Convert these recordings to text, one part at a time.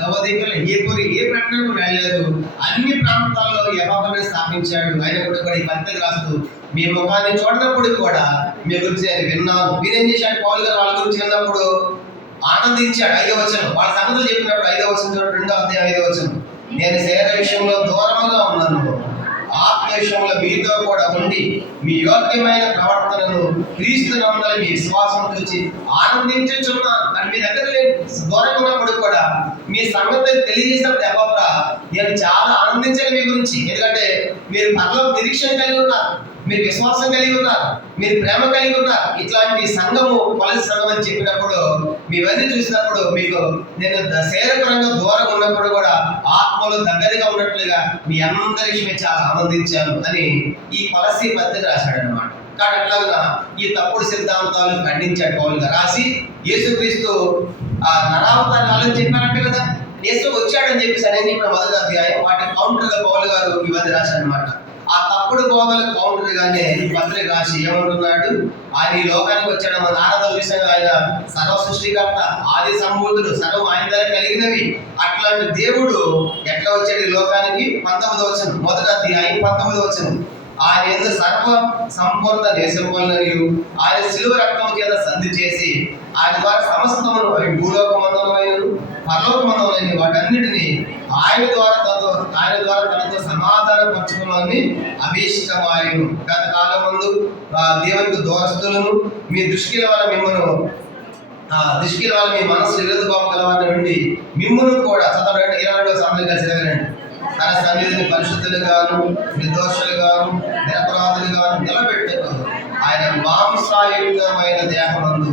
లవోదికీయులు ఏ ప్రకటనకు వెళ్ళలేదు. అన్ని ప్రాంతాల్లో ఎపఫ్రాను స్థాపించాడు. ఆయన కూడా ఈ పత్రిక రాస్తూ మీ ముఖాన్ని చూడనప్పుడు కూడా మీ గురించి ఆయన విన్నాను. మీరేం చేశాడు? పౌలు గారు వాళ్ళ గురించి విన్నప్పుడు ఆనందించాడు. 5వ వచనం వాళ్ళ సంగతులు చెప్పినప్పుడు 5వ వచనం చూడండి, 2వ అధ్యాయం 5వ వచనం. నేను శరీర విషయంలో దూరముగా ఉన్నాను, ఆత్మ విషయంలో మీతో కూడా ఉండి మీ యోగ్యమైన ప్రవర్తనను క్రీస్తునందలి మీ విశ్వాసం చూసి ఆనందించుచున్నాను. అని మీ దగ్గర దూరంగా ఉన్నప్పుడు కూడా మీ సంగతి తెలియజేసినప్పుడు ఎపఫ్రా నేను చాలా ఆనందించాను మీ గురించి. ఎందుకంటే మీరు పరలోక నిరీక్షణ కలిగి ఉన్నారు, మీరు విశ్వాసం కలిగి ఉన్నారు, మీరు ప్రేమ కలిగి ఉన్నారు. ఇట్లాంటి సంఘము కొలసి సంఘం అని చెప్పినప్పుడు మీవన్నీ చూసినప్పుడు మీకు నేను శరీరపరంగా దూరంగా ఉన్నప్పుడు కూడా ఆత్మలో దగ్గరగా ఉన్నట్లుగా మీ అందరి విషయమే చాలా ఆనందించాను అని ఈ కొలసి పత్రిక రాశాడు అనమాట. కానీ అట్లాగా ఈ తప్పుడు సిద్ధాంతాలు ఖండించాడు పౌలు గారు. రాసి యేసుక్రీస్తు నరావతారాలని చెప్పారంటే కదా, యేసు వచ్చాడని చెప్పేసి అని చెప్పిన 1వ అధ్యాయం వాటి కౌంటర్గా పౌలు గారు ఇవన్నీ రాశాడు అనమాట. ఆ తప్పుడు బోధల కౌంటర్ గానే పత్రిక రాసి ఏమంటున్నాడు? ఆయన ఈ లోకానికి వచ్చాడు. మన ఆరాధన విషయంగా ఆయన సర్వ సృష్టికర్త, ఆది సంభూతుడు, సర్వం ఆయన దగ్గర కలిగినవి. అట్లాంటి దేవుడు ఎట్లా వచ్చాడు ఈ లోకానికి? 19వ వచనం, 1వ అధ్యాయం 19వ వచనం. ఆయన యందు సర్వ సంపూర్ణ దేశం వలనయు ఆయన శిలువ రక్తము చేత సంధి చేసి ఆయన ద్వారా సమస్తమును భూలోకమందులైనను పరలోకమందులైన వాటన్నిటిని ఆయన ద్వారా తనతో సమాధాన పరచుకోవాలని అభీష్టమాయను. గత కాలం ముందు దేవునికి దూరస్తులను మీ దృష్టిల వల్ల మీ మనసు విరోధభావం గలవారి నుండి మిమ్మును కూడా 22వ సంవత్సరం కలిసి జరగండి. తన సన్నిధిని పరిశుద్ధులుగాను నిర్దోషులుగాను నిరపరాధులుగాను నిలబెట్టకు ఆయన మాంసాయుక్తమైన దేహమందు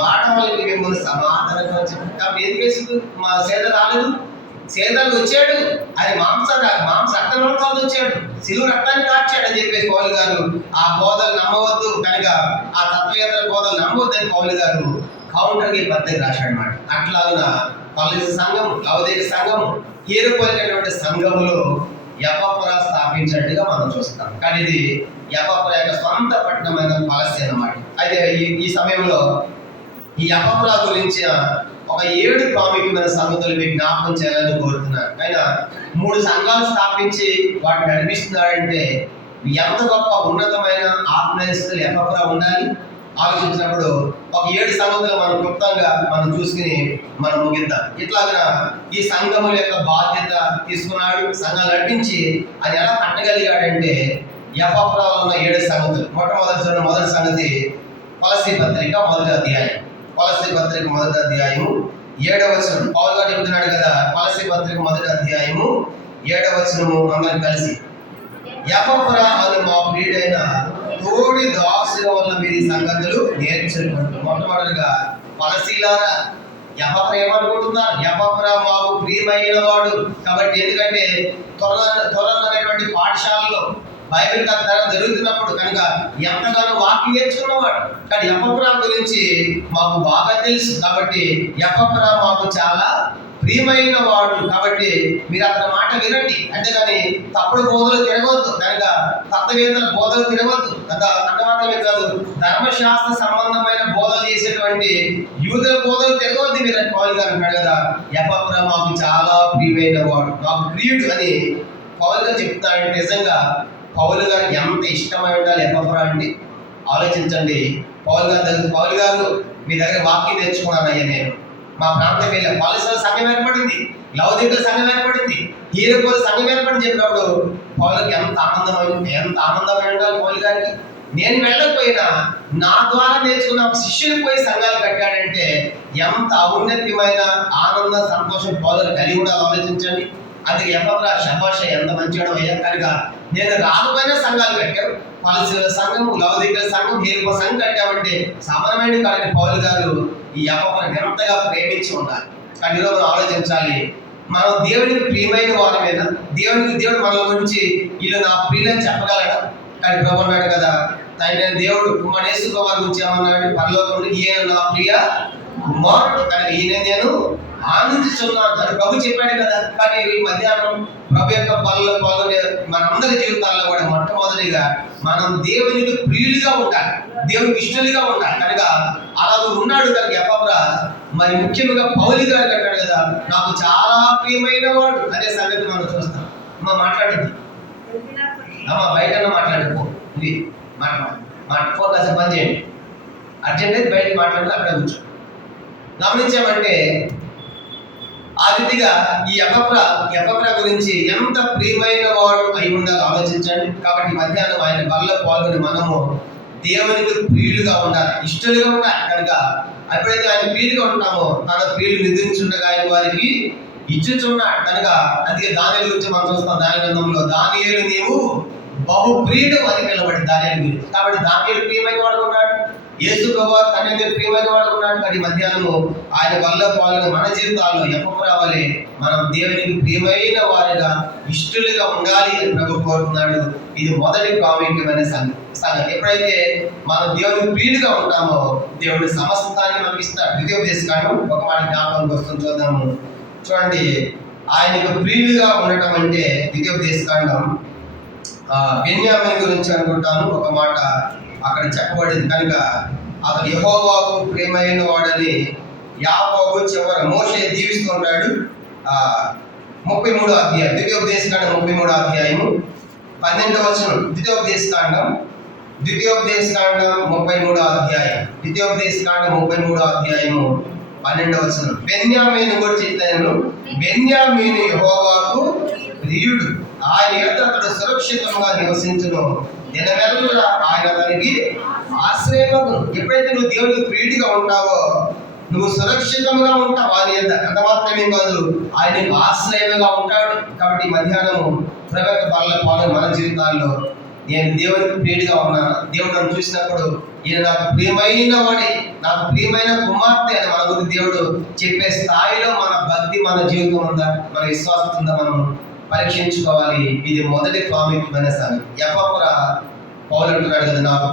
మాటలకి మిమ్మల్ని సమాధానం కాబట్టి ఏది వేసింది? మా సేద రాలేదు, సేదలు వచ్చాడు. అది మాంస రక్త మాంసాలు వచ్చాడు, శిలువ రక్తాన్ని కార్చాడు అని చెప్పేసి పౌలు గారు ఆ బోధలు నమ్మవద్దు, కనుక ఆ తత్వవేత్తల బోధలు నమ్మవద్దు అని పౌలు గారు కౌంటర్కి పత్రిక రాశాడు అనమాట. అట్లాగా కొలసి సంఘం, లవోదికీయ సంఘం, హీరోపోలినటువంటి సంఘములో ఎపఫ్రా స్థాపించినట్టుగా మనం చూస్తాం. కానీ ఇది ఎపఫ్రా యొక్క సొంత పట్టణమైన కొలసి అన్నమాట. అయితే ఈ సమయంలో ఈ ఎపఫ్రా గురించి ఒక 7 ప్రాముఖ్యమైన సంగతులు మీకు జ్ఞాపకం చేయాలని కోరుతున్నాను. ఆయన 3 సంఘాలు స్థాపించి వాటిని నడిపిస్తున్నాడంటే ఎంత గొప్ప ఉన్నతమైన ఆత్మీయతలు ఎపఫ్రా ఉండాలి. ఆలోచించినప్పుడు ఒక 7 సంగతులు మనం క్లుప్తంగా మనం చూసుకుని మనం ముగిద్దాం. ఇట్లాగా ఈ సంఘముల యొక్క బాధ్యత తీసుకున్నాడు, సంఘాలు నడిపించి అది ఎలా కట్టగలిగాడంటే ఎపఫ్రాలో ఉన్న 7 సంగతులు. మొదటి సంగతి కొలసి పత్రిక 1వ అధ్యాయం. కొలసి పత్రిక 1వ అధ్యాయము 7వ వచనం. పౌలు గారు చెబుతున్నాడు కదా, కొలసి పత్రిక 1వ అధ్యాయము 7వ వచనము అందరం కలిసి. ఎపఫ్రా అని మా ప్రియుడైన తోడి దాసుల వల్ల మీరు ఈ సంగతులు నేర్చుకుంటారు. మొట్టమొదటిగా కొలసీలారా, ఎపఫ్రా ఏమనుకుంటున్నారు? ఎపఫ్రా మాకు ప్రియమైన వాడు. కాబట్టి ఎందుకంటే త్వరలో అనేటువంటి పాఠశాలలో బైబిల్ అధ్యయనం జరుగుతున్నప్పుడు కనుక ఎంతగానో వాక్యం నేర్చుకున్నవాడు. కానీ ఎపఫ్రా గురించి మాకు బాగా తెలుసు. కాబట్టి ఎపఫ్రా మాకు చాలా ప్రియమైన వాడు. కాబట్టి మీరు అతని మాట వినండి. అంతేగాని తప్పుడు బోధలు తిరగవద్దు, కనుక తత్వవేత్తల బోధలు తిరగవద్దు. అంత మాత్రమే కాదు, ధర్మశాస్త్ర సంబంధమైన బోధలు చేసేటువంటి యూదుల బోధలు తిరగవద్దు మీరు అని పౌలు గారు అంటాడు కదా. ఎపఫ్రా మాకు చాలా ప్రియమైన వాడు, మాకు ప్రియుడు అని పౌలు గారు చెప్తాడు. నిజంగా పౌలు గారికి ఎంత ఇష్టమై ఉండాలి ఎపఫ్రా అంటే ఆలోచించండి. పౌలు గారు మీ దగ్గర వాక్యం నేర్చుకున్నానయ్యా, నేను మా ప్రాంతం వెళ్ళా, కొలసీల సంఘం ఏర్పడింది, లవోదికీయుల సంఘం ఏర్పడింది, హీరోపోలి సంఘం ఏర్పడింది చెప్పినప్పుడు పౌలుకి ఎంత ఆనందమై ఉండాలి పౌలు గారికి. నేను వెళ్ళకపోయినా నా ద్వారా నేర్చుకున్న ఒక శిష్యుని పోయి సంఘాలు కట్టాడంటే ఎంత ఔన్నత్యమైన ఆనంద సంతోషం పౌలు కలిగి ఉండాలి ఆలోచించండి. అందుకే ఎపఫ్రా శభాష ఎంత మంచివాడో అయ్యా. కనుక నేను రాకపోయినా సంఘాలు కట్టావు, కొలసీల సంఘం, లవోదికీయుల సంఘం, హీరోపోలి సంఘం కట్టామంటే సామాన్యమైన కానీ పౌలు గారు ఈ ఎపఫ్రాను ఎంతగా ప్రేమించి ఉండాలి. కానీ ఈరోజు మనం ఆలోచించాలి, మనం దేవునికి ప్రియమైన వారమేనా? దేవుడు మన గురించి వీళ్ళు నా ప్రియులని చెప్పగలడా? కానీ ప్రభు అన్నాడు కదా, దేవుడు మన యేసు ప్రభువు గురించి ఏమన్నాడు? పరలోకంలో ఈయన నా ప్రియ కుమారుడు, కనుక ఈయన నేను ఆనందిస్తున్నాను అని ప్రభు చెప్పాడు కదా. కానీ ఈ మధ్యాహ్నం ప్రభు యొక్క పనుల్లో పాల్గొనే మనందరి జీవితాల్లో కూడా మొట్టమొదటిగా మనం దేవునికి ప్రియులుగా ఉండాలి, దేవునికి ఇష్టలుగా ఉండాలి. కనుక అలా ఉన్నాడు కనుక ఎపఫ్రా మరి ముఖ్యంగా పౌలు గారు అంటాడు కదా, నాకు చాలా ప్రియమైన వాడు అనే సంగతి మనం చూస్తాం. అమ్మ మాట్లాడింది, అమ్మ బయట మాట్లాడుకో, ఇది ఫోన్ కాసేపు పని చేయండి, అర్జెంట్ అయితే బయట మాట్లాడితే అక్కడే కూర్చో. గమనించామంటే ఆ రీతిగా ఈ ఎపఫ్రా గురించి ఎంత ప్రియమైన వాడు అయి ఉండాలో ఆలోచించండి. కాబట్టి మధ్యాహ్నం ఆయన బల్ల పాల్గొని మనము దేవునికి ప్రియులుగా ఉండాలి, ఇష్టలుగా ఉండాలి. కనుక ఎప్పుడైతే ఆయన ప్రియులుగా ఉంటామో తన ప్రియులు నిధించుండగా ఆయన వారికి ఇచ్చుచున్నాడు. కనుక అందుకే దానియేలు గురించి మనం చూస్తాం. దానియేలు గ్రంథంలో దానియేలు నీవు బహు ప్రియుడు అని పిలవబడి దానియేలు గురించి. కాబట్టి దానియేలు ప్రియమైన వాడు ఉన్నాడు, యేసు ప్రభువు తన ప్రియమైన వాడు ఉన్నాడు. కానీ మధ్యాహ్నము ఆయన వల్ల పాల్గొని మన జీవితాల్లో ఎపఫ్రా వలె మనం దేవునికి ప్రియమైన వారిగా ఇష్టలుగా ఉండాలి అని ప్రభు కోరుతున్నాడు. ఇది మొదటి ప్రాముఖ్యమైన సంగతి. ఎప్పుడైతే మనం దేవునికి ప్రియులుగా ఉంటామో దేవుడు సమస్తాన్ని మనకి ఇస్తాడు. ద్వితీయోపదేశకాండం ఒక మాట జ్ఞాపకానికి వస్తుంది, చూద్దాము. చూడండి, ఆయనకు ప్రియులుగా ఉండటం అంటే ద్వితీయోపదేశకాండం బెన్యామీను గురించి అనుకుంటాను ఒక మాట అక్కడ చెప్పబడింది. కనుక అతను యెహోవాకు ప్రియమైన వాడని యాకోబు చివర మోషే దీవిస్తున్నాడు. 33వ అధ్యాయం ద్వితీయోపదేశకాండం 33వ అధ్యాయము 12వ వచనం. ద్వితీయోపదేశకాండం 33వ అధ్యాయం 33వ అధ్యాయము 12వ వచనం. బెన్యామీను గురించి ఇతను బెన్యామీను యెహోవాకు ప్రియుడు, ఆయన యొద్ద అతడు సురక్షితంగా నివసించును, దినమెల్లా ఆయన అతనికి ఆశ్రయమగును. ఎప్పుడైతే నువ్వు దేవునికి ప్రియుడిగా ఉంటావో నువ్వు సురక్షితంగా ఉంటావు ఆయన యొద్ద. అంత మాత్రమే కాదు, ఆయనకు ఆశ్రయంగా ఉంటాడు. కాబట్టి మధ్యాహ్నము ప్రభు బల్ల పాల్గొని మన జీవితాల్లో నేను దేవునికి ప్రియుడిగా ఉన్నాను, దేవుడు నన్ను చూసినప్పుడు ఈయన నాకు ప్రియమైన వాడి, నాకు ప్రియమైన కుమార్తె అని మన గురించి దేవుడు చెప్పే స్థాయిలో మన భక్తి, మన జీవితం ఉందా, మన విశ్వాసం ఉందా, మనం పరీక్షించుకోవాలి. ఇది మొదటి ప్రాముఖ్యమైన సంగతి. ఎపఫ్రా పౌలు అంటున్నాడు కదా, నాకు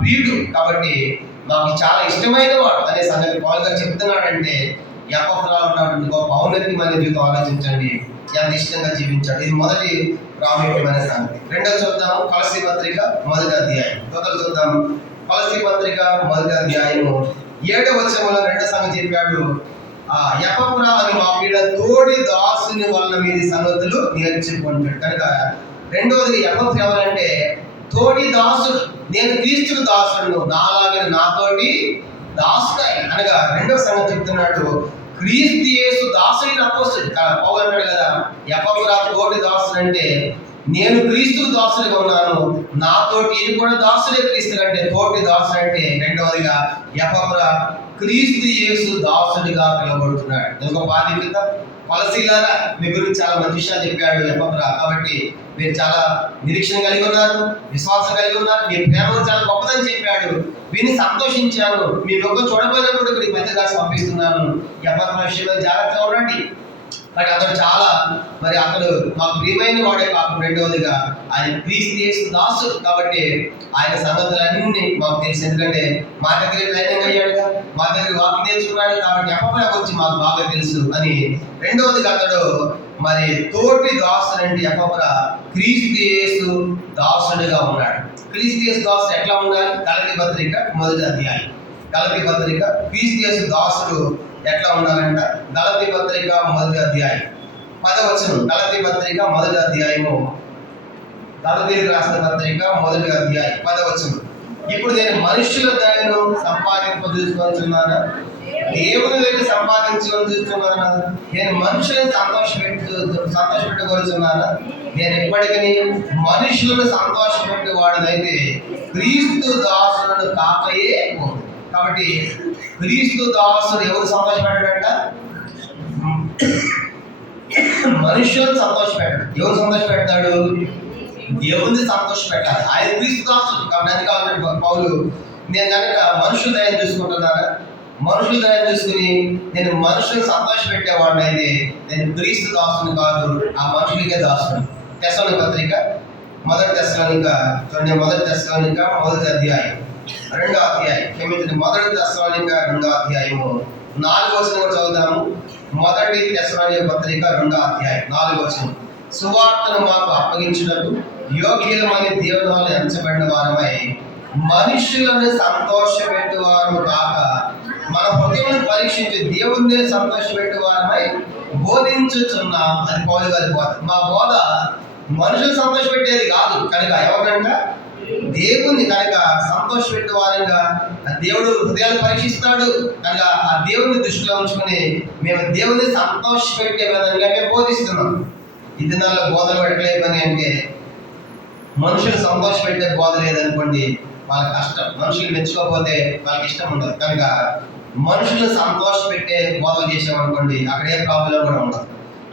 ప్రియుడు కాబట్టి నాకు చాలా ఇష్టమైన వాడు అనే సంగతి పౌలు గారు చెప్తున్నాడంటే ఎపఫ్రా ఉన్నటువంటి గొప్ప ఔన్నత్యమైన జీవితం ఆలోచించండి, ఎంత ఇష్టంగా జీవించాడు. ఇది మొదటి ప్రాముఖ్యమైన సంగతి. రెండవ చూద్దాము, కొలస్సీ పత్రిక 1వ అధ్యాయం. చూద్దాము కొలస్సీ పత్రిక 1వ అధ్యాయము 7వ వచనంలో రెండో సంగతి చెప్పాడు. ఎపఫ్రా అని మా పీడ తోడి దాసుని వలన మీది సంగతులు నేర్చుకుంటాడు. కనుక రెండవది ఎపఫ్రా ఎవరంటే తోడి దాసుడు. నేను క్రీస్తు దాసుడు, నాలాగే నాతోటి దాసుడు అనగా రెండవ సంగతి చెప్తున్నాడు. క్రీస్తు యేసు దాసుని అపోస్తలుడు. పౌలు అంటాడు కదా, ఎపఫ్రా తోటి దాసుడు అంటే నేను క్రీస్తు దాసుడిగా ఉన్నాను, నాతోటి ఈయన కూడా దాసుడే. క్రీస్తు అంటే తోటి దాసుడు అంటే రెండవదిగా ఎపఫ్రా క్రీస్తు యేసు దాసుడిగా పిలువబడుతున్నాడు. ఇంకొక బాధ్యత కొలసీలారా మీ గురించి చాలా మంచి విషయాలు చెప్పాడు ఎపఫ్రా. కాబట్టి మీరు చాలా నిరీక్షణ కలిగి ఉన్నారు, విశ్వాసం కలిగి ఉన్నారు, మీ ప్రేమ చాలా గొప్పదని చెప్పాడు. విని సంతోషించాను. మీ ముఖం చూడబోయినప్పుడు మీ మధ్య రాసి పంపిస్తున్నాను. ఎపఫ్రా విషయంలో జాగ్రత్తగా ఉండండి. మరి అతడు చాలా అతడు మాకు ప్రియమైన వాడే కాకుండా రెండవదిగా ఆయన క్రీస్తు యేసు దాసుడు. కాబట్టి ఆయన సంగతులన్నీ మాకు తెలుసు, ఎందుకంటే మా దగ్గర ట్రైనింగ్ అయ్యాడుగా, మా దగ్గర వాకి నేర్చుకున్నాడు. కాబట్టి ఎపఫ్రా గురించి మాకు బాగా తెలుసు అని. రెండవదిగా అతడు తోటి దాసుడు అంటే ఎపఫ్రా క్రీస్తు యేసు దాసుడిగా ఉన్నాడు. క్రీస్తు యేసు దాసుడు ఎట్లా ఉండాలి? గలతీ పత్రిక 1వ అధ్యాయం. గలతీ పత్రిక క్రీస్తు యేసు దాసుడు ఎట్లా ఉండాలంట? గలతీ పత్రిక 1వ అధ్యాయం 10వ వచనం. గలతీ పత్రిక 1వ అధ్యాయము, గలతీయులకు రాసిన పత్రిక 1వ అధ్యాయం 10వ వచనం. ఇప్పుడు నేను మనుషుల దయను సంపాదింపజూసుకొనుచున్నానా, దేవుని దగ్గర సంపాదించుకొనుచున్నానా? నేను మనుషులను సంతోషపెట్టుకొనుచున్నానా? నేను ఎప్పటికీ మనుషులను సంతోషపెట్టేవాడనైతే క్రీస్తు దాసులను కాకయే. కాబట్టి క్రీస్తు దాసుడు ఎవరు సంతోషపెట్టాడంట? మనుషులను సంతోషపెట్టాడు. ఎవరు సంతోషపెడతాడు? దేవుని సంతోషపెట్టాలి. ఆయన క్రీస్తు దాసుడు. కాబట్టి అది కావాలంటే పౌలు, నేను కనుక మనుషుల దయను చూసుకుంటున్నారా, మనుషుల దయను చూసుకుని నేను మనుషులను సంతోషపెట్టేవాడిని అయితే నేను క్రీస్తు దాసుని కాదు, ఆ మనుషులకే దాసుడు. తెస్సలోనిక పత్రిక 1వ తెస్సలోనిక చూడండి, 1వ తెస్సలోనిక 1వ అధ్యాయం 2వ అధ్యాయం, క్షమించండి 1వ తెస్సలోనిక 2వ అధ్యాయము 4వ వచనం కూడా చదువుదాము. 1 తెస్సలోనిక పత్రిక 2వ అధ్యాయం 4వ వచనం. సువార్తను మాకు అప్పగించుటకు యోగ్యులమని దేవుని వల్ల ఎంచబడిన వారమై మనుషులను సంతోషపెట్టువారు కాక మన హృదయం పరీక్షించి దేవుణ్ణి సంతోషపెట్టే వారమై బోధించుచున్నాం. అది పౌలు గారి బోధ. మా బోధ మనుషులు సంతోషపెట్టేది కాదు కనుక ఎవరినంట దేవుణ్ణి కనుక సంతోషపెట్టే వారంగా దేవుడు హృదయాలు పరీక్షిస్తాడు కనుక ఆ దేవుని దృష్టిలో ఉంచుకొని మేము దేవుని సంతోషపెట్టే విధంగా మేము బోధిస్తున్నాం. ఈ దినాల్లో బోధలు పెట్టలేమని అంటే మనుషులు సంతోషపెట్టే బోధ లేదనుకోండి వాళ్ళ కష్టం. మనుషులు మెచ్చుకోకపోతే వాళ్ళకి ఇష్టం ఉండదు కనుక మనుషులు సంతోషపెట్టే బోధలు చేసామనుకోండి అక్కడ ఏ ప్రాబ్లం కూడా ఉండదు.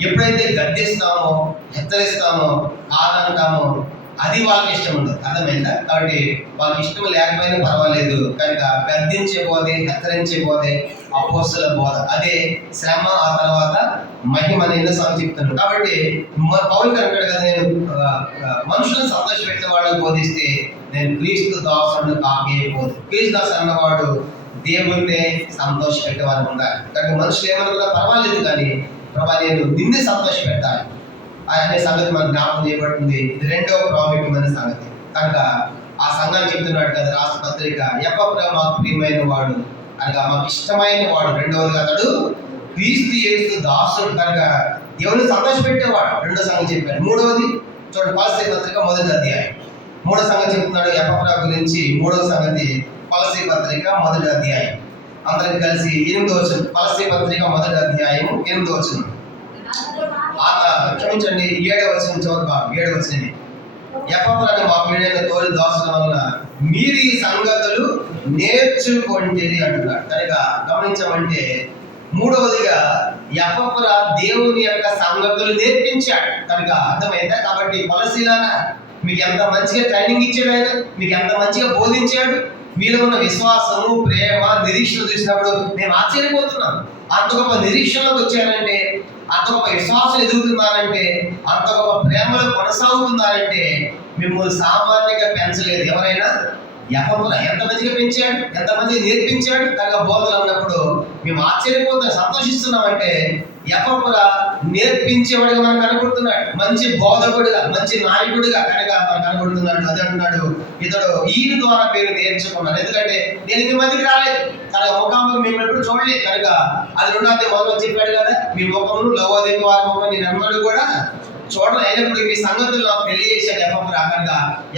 ఎప్పుడైతే గద్దిస్తామో హెచ్చరిస్తామో కాదంటామో అది వాళ్ళకి ఇష్టం ఉండదు. అర్థమైందా? కాబట్టి వాళ్ళకి ఇష్టం లేకపోయినా పర్వాలేదు కనుక గద్దించే బోధే హెచ్చరించే బోధే అపోస్తలుల బోధ. అదే శ్రమ ఆ తర్వాత మహిమ అనేది సంక్షిప్తాను. కాబట్టి పౌలు అంటాడు కదా, నేను మనుషులను సంతోషపెట్టే వాళ్ళని బోధిస్తే నేను క్రీస్తు దాసుడు కాకపోదు. క్రీస్తు దాసు అన్నవాడు దేవుణ్ణి సంతోషపెట్టేవారు ఉండాలి. కానీ మనుషులు ఏమన్నా పర్వాలేదు కానీ ప్రభా నేను నిన్ను సంతోషపెట్టాలి అనే సంగతి మనకు జ్ఞాపకం చేయబడుతుంది. ఇది రెండవ ప్రాముఖ్యమైన సంగతి కనుక ఆ సంఘాన్ని చెప్తున్నాడు కదా రాష్ట్ర పత్రిక, ఎపఫ్రా మాకు ప్రియమైన వాడు అనగా మాకు ఇష్టమైన వాడు. రెండవదిగా అతడు క్రీస్తు యేసు దాసుడు కనుక దేవుని సంతోషపెట్టేవాడు. రెండో సంగతి చెప్పాడు. మూడవది చూడండి కొలస్సీ పత్రిక 1వ అధ్యాయం 3వ సంగతి చెప్తున్నాడు ఎపఫ్రా గురించి. 3వ సంగతి కొలస్సీ పత్రిక 1వ అధ్యాయం అందరికి కలిసి 8వ వచనం. కొలస్సీ పత్రిక 1వ అధ్యాయం 8వ వచనం. క్షమించండి 7వ వచనం చదువుతా. 7వ వచనం, ఎపఫ్రాను మా ప్రియుడైన తోలి దాసుల వలన మీరు ఈ సంగతులు నేర్చుకోండి అంటున్నాడు. కనుక గమనించమంటే మూడవదిగా ఎపఫ్రా దేవుని యొక్క సంగతులు నేర్పించాడు కనుక అర్థమైందా? కాబట్టి కొలస్సీలారా మీకు ఎంత మంచిగా ట్రైనింగ్ ఇచ్చాడు ఆయన, మీకు ఎంత మంచిగా బోధించాడు. మీలో ఉన్న విశ్వాసము ప్రేమ నిరీక్షణ చూసినప్పుడు మేము ఆశ్చర్యపోతున్నాం. అంత గొప్ప నిరీక్షణలోకి వచ్చారంటే, అంత గొప్ప విశ్వాసం ఎదుగుతున్నారంటే, అంత గొప్ప ప్రేమలో కొనసాగుతున్నారంటే మిమ్మల్ని సామాన్యంగా పెంచలేదు ఎవరైనా. ఎపఫ్రా ఎంత మంచిగా పెంచాడు, ఎంత మంచిగా నేర్పించాడు కనుక బోధలు అన్నప్పుడు మేము ఆశ్చర్యపోతున్నాం, సంతోషిస్తున్నామంటే ఎపఫ్రా నేర్పించేవాడిగా మనకు కనబడుతున్నాడు. మంచి బోధకుడిగా మంచి నాయకుడిగా కనుక మనకు కనబడుతున్నాడు. అదే అంటున్నాడు ఇతడు ఈయన ద్వారా మీరు నేర్చుకున్నాను. ఎందుకంటే నేను మీ మధ్యకి రాలేదు కనుక ముఖాముఖి మేము ఎప్పుడు చూడలేదు కనుక అది 2వ అధ్యాయంలో చెప్పాడు కదా, మీ ముఖమును లవోదిక వారి ముఖం నేను అన్నాడు కూడా చూడలేదు. అయినప్పుడు ఈ సంగతులు నాకు తెలియజేశాడు ఎపఫ్రా కనుక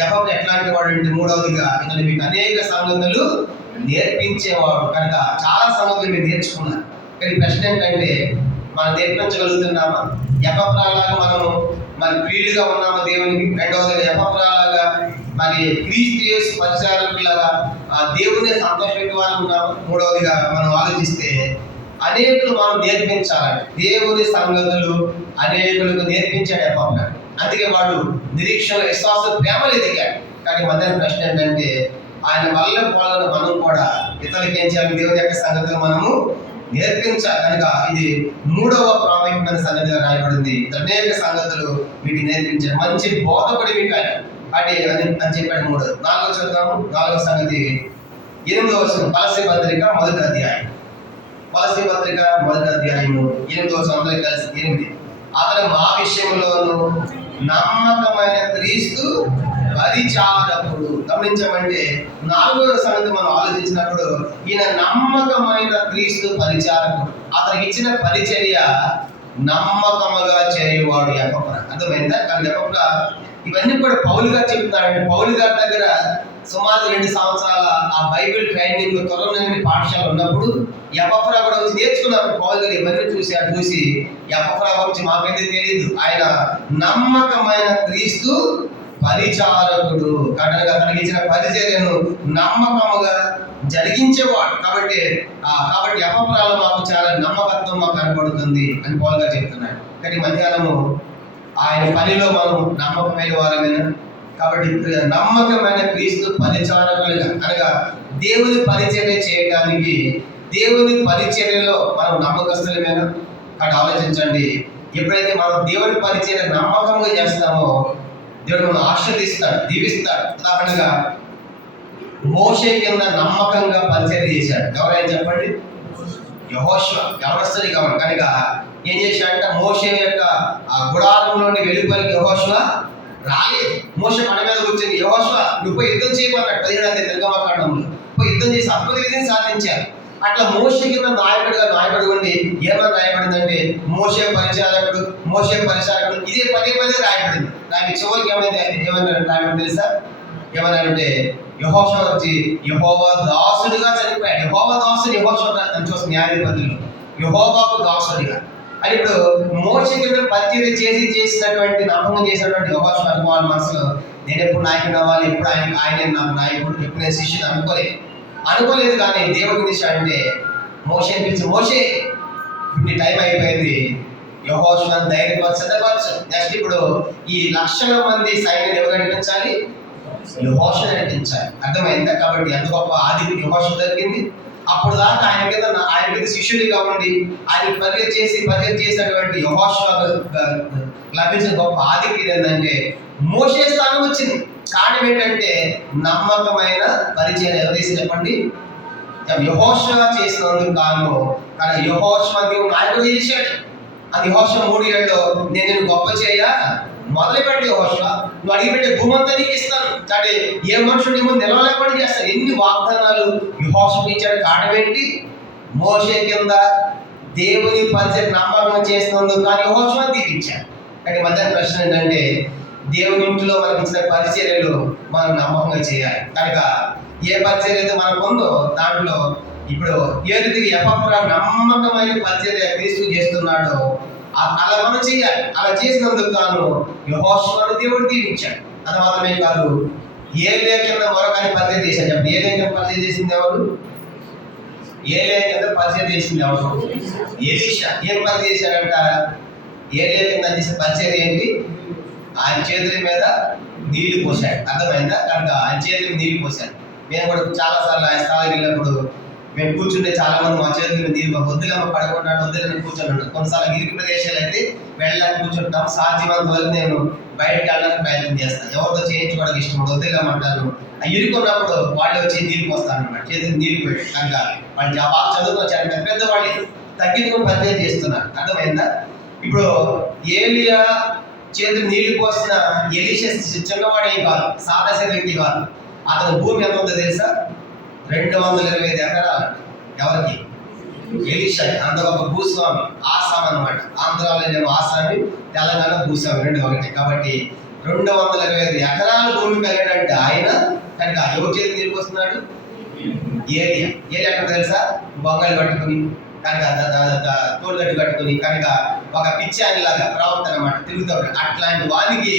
ఎపఫ్రా ఎట్లాంటి వాడు అంటే మూడవదిగా ఇతను మీకు అనేక సంగతులు నేర్పించేవాడు కనుక చాలా సంగతులు మీరు నేర్చుకున్నారు. కానీ ప్రశ్న ఏంటంటే మనం నేర్పించగలుగుతున్నామా? ఎపఫ్రాలాగా మనము మరి ప్రియులుగా ఉన్నామా దేవునికి? రెండవదిగా ఎపఫ్రాలాగా మరి క్రీస్తు యేసు పరిచారకులాగా దేవుని సంతోషపెట్టే వాళ్ళు ఉన్నామా? మూడవదిగా మనం ఆలోచిస్తే అనేకులు మనం నేర్పించాలంటే దేవుని సంగతులు అనేకులకు నేర్పించాడు ఎపఫ్రా. అందుకే వాడు నిరీక్షణ విశ్వాసం ప్రేమలు ఎదిగాడు. కానీ మధ్యాహ్నం ప్రశ్న ఏంటంటే ఆయన వల్ల పాలన మనం కూడా ఇతరులకు ఏం చేయాలి? దేవుని యొక్క సంగతులు మనము నేర్పించాలి కనుక ఇది 3వ ప్రాముఖ్యమైన సంగతిగా రాయబడింది. అనేక సంగతులు మీకు నేర్పించారు. మంచి బోధకుడి మీకు ఆయన అది అని చెప్పాడు. 4వ చదువుతాము. 4వ సంగతి 8వ వచనం. కొలస్సీ పత్రిక 1వ అధ్యాయం. కొలస్సీ పత్రిక 1వ అధ్యాయము 8వ వచనం అందరికి కలిసి 8. అతను మా విషయంలోను నమ్మకమైన క్రీస్తు పరిచారకుడు. గమనించమంటే 4వ సంగతి మనం ఆలోచించినప్పుడు ఈయన నమ్మకమైన క్రీస్తు పరిచారకుడు. అతనికి ఇచ్చిన పరిచర్య నమ్మకముగా చేయవాడు ఎపఫ్రా. అర్థమైందా? కానీ ఎపఫ్రా ఇవన్నీ కూడా పౌలు గారు చెప్తున్నాడు. పౌలు గారి దగ్గర సుమారు 2 సంవత్సరాల ఆ బైబిల్ ట్రైనింగ్ త్వరలోని పాఠశాల ఉన్నప్పుడు ఎపఫ్రా కూడా వచ్చి నేర్చుకున్నారు. పౌలు గారు ఇవన్నీ చూసి ఎపఫ్రా గురించి మాకైతే తెలియదు. ఆయన నమ్మకమైన క్రీస్తు పరిచారకుడు కనుక తనకి ఇచ్చిన పరిచర్యను నమ్మకముగా జరిగించేవాడు. కాబట్టి ఎపఫ్రాలో మాకు చాలా నమ్మకత్వం మాకు కనబడుతుంది అని పౌలు గారు చెప్తున్నాడు. కానీ మధ్యాహ్నము ఆయన పనిలో మనం నమ్మకమైన వారమేనా? కాబట్టి నమ్మకమైన క్రీస్తు పరిచారకులుగా అనగా దేవుని పరిచర్య చేయడానికి దేవుని పరిచర్యలో మనం నమ్మకస్తులమేనా? కాబట్టి ఆలోచించండి. ఎప్పుడైతే మనం దేవుని పరిచర్య నమ్మకంగా చేస్తామో దేవుడు మనం ఆశీర్వదిస్తాడు, దీవిస్తాడు. ఉదాహరణగా మోషే కింద నమ్మకంగా పరిచర్య చేశాడు. ఎవరైనా చెప్పండి? యెహోషువ. ఎవరొస్తుంది కాబట్టి కనుక ఏం చేశాడంటే మోషే యొక్క గుడారంలోని వెలుపలికి యెహోషువ రాలేదు. మోషే మన మీద కూర్చొని యెహోషువ నువ్వు యుద్ధం చేయమన్నాడు. 17వ నిర్గమకాండంలో పోయి యుద్ధం చేసి అద్భుత విధిని సాధించారు. అట్లా మోషే కింద నాయకుడు ఉండి ఏమని రాయబడిందంటే మోషే పరిచారకుడు ఇదే పదే రాయబడింది. దానికి చివరికి ఏమైనా రాయబడి తెలుసా? ఏమన్నారంటే యెహోషువ వచ్చి యెహోవా దాసుడిగా చనిపోయాడు. యెహోవా దాసుడు యెహోషువ చూసిన న్యాయాధిపతులు యెహోవాకు దాసుడిగా. అని ఇప్పుడు మోషే కింద పరిచర్య చేసినటువంటి నమ్మకం చేసినటువంటి యెహోషువ వాళ్ళ మనసులో నేను ఎప్పుడు నాయకుడు అవ్వాలి, ఎప్పుడు ఆయన నాకు నాయకుడు, ఎప్పుడు నేను శిష్యుడు అనుకోలేదు. కానీ దేవుడికి దిశ అంటే మోషే అనిపించి మోషే ఇప్పుడు టైం అయిపోయింది, యెహోషువను ధైర్యపరచు. నెక్స్ట్ ఇప్పుడు ఈ లక్షల మంది సైన్యం ఎవరు నడిపించాలి? యెహోషువ నడిపించాలి. అర్థమైందా? కాబట్టి ఎంత గొప్ప ఆదికి యెహోషువ దొరికింది. అప్పుడు దాకా ఆయన మీద శిష్యుడిగా ఉండి ఆయన పరిచయం చేసినటువంటి యెహోషువ లభించిన గొప్ప ఆదికి ఏంటంటే మోషే స్థానం వచ్చింది. కారణం ఏంటంటే నమ్మకమైన పరిచయం. ఎవరు చేసి చెప్పండి? యెహోషువ చేసినందుకు కాను. కానీ యెహోషువ నాయకుడు చేశాడు. అది యెహోషువ 3 ఏళ్ళలో నేను గొప్ప చేయ మొదలుపెట్టి యెహోషువ నువ్వు అడిగిపెట్టే భూమంతా నీకు ఇస్తాను. కాబట్టి ఏ మనుషుడు నీ ముందు నిలవలేకుండా చేస్తాను. ఎన్ని వాగ్దానాలు యెహోషువకు ఇచ్చాడు. కారణం ఏంటి? మోషే కింద దేవుని పరిచయం నమ్మకం చేసినందుకు కానీ యెహోషువను దీవించాడు. కానీ మధ్య ప్రశ్న ఏంటంటే దేవుని ఇంట్లో మనకి ఇచ్చిన పరిచర్యలు మనం నమ్మకంగా చేయాలి. కనుక ఏ పరిచర్య అయితే మనకు ఉందో దాంట్లో ఇప్పుడు ఏ రీతికి ఎపఫ్రా నమ్మకమైన పరిచర్య క్రీస్తు చేస్తున్నాడో అలా మనం చేయాలి. అలా చేసినందుకు గాను యెహోషువను దేవుడు దీవించాడు. అది మాత్రమే కాదు, ఏలియా కింద మరొకని పరిచయం చేశాడు. చెప్పండి, ఏలియా కింద పరిచయం చేసింది ఎవరు? ఏలియా కింద పరిచయం చేసింది ఎవరు? ఎలీషా. ఏం పరిచయం చేశాడంట? ఏలియా కింద చేసిన పరిచయం ఏంటి? ఆయన చేతుల మీద నీళ్లు పోసాడు. అర్థమైందా? కనుక ఆయన చేతులకు నీళ్లు పోసాడు. మేము కూడా చాలాసార్లు ఆయన స్థాయికి వెళ్ళినప్పుడు మేము కూర్చుంటే చాలా మంది మా చేతుల నీళ్ళు వద్దుగా పడుకుంటాడు, వద్దుగా కూర్చొని కొన్నిసార్లు ఇరుకు ప్రదేశాలు అయితే వెళ్ళడానికి కూర్చుంటాం. సాధ్యమంత వరకు నేను బయటకు వెళ్ళడానికి ప్రయత్నం చేస్తాను. ఎవరితో చేయించుకోవడానికి ఇష్టం వద్దుగా అంటాను. ఆ ఇరుకున్నప్పుడు వాళ్ళు వచ్చి నీళ్ళు పోస్తాను అన్నమాట. చేతులు నీళ్ళు పోయాడు. కనుక వాళ్ళు బాగా చదువుకొచ్చారు, పెద్ద వాళ్ళు తగ్గించుకొని పరిచయం చేస్తున్నారు. అర్థమైందా? ఇప్పుడు ఏలియా చేతులు నీళ్లు పోసిన ఎలీషా చిన్నవాడే కాదు, సాదాసిన వ్యక్తి కాదు. అతని భూమి ఎంత ఉందో తెలుసా? 225 ఎకరాలు. ఎవరికి? ఎలీషా. అంత గొప్ప భూస్వామి, ఆసాం అనమాట. ఆంధ్రాలో ఆసామి, తెలంగాణ భూస్వామి, 2 ఒకటి. కాబట్టి 225 ఎకరాల భూమి కలిగినట్టు ఆయన. కనుక ఎవరి చేతులు నీళ్ళు పోస్తున్నాడు? ఏలియా. ఎక్కడ తెలుసా? బొంగలు కట్టుకుని, కనుక తోడుగట్టు కట్టుకుని, కనుక ఒక పిచ్చానిలాగా ప్రవర్తన అన్నమాట, తిరుగుతాడు. అట్లాంటి వానికి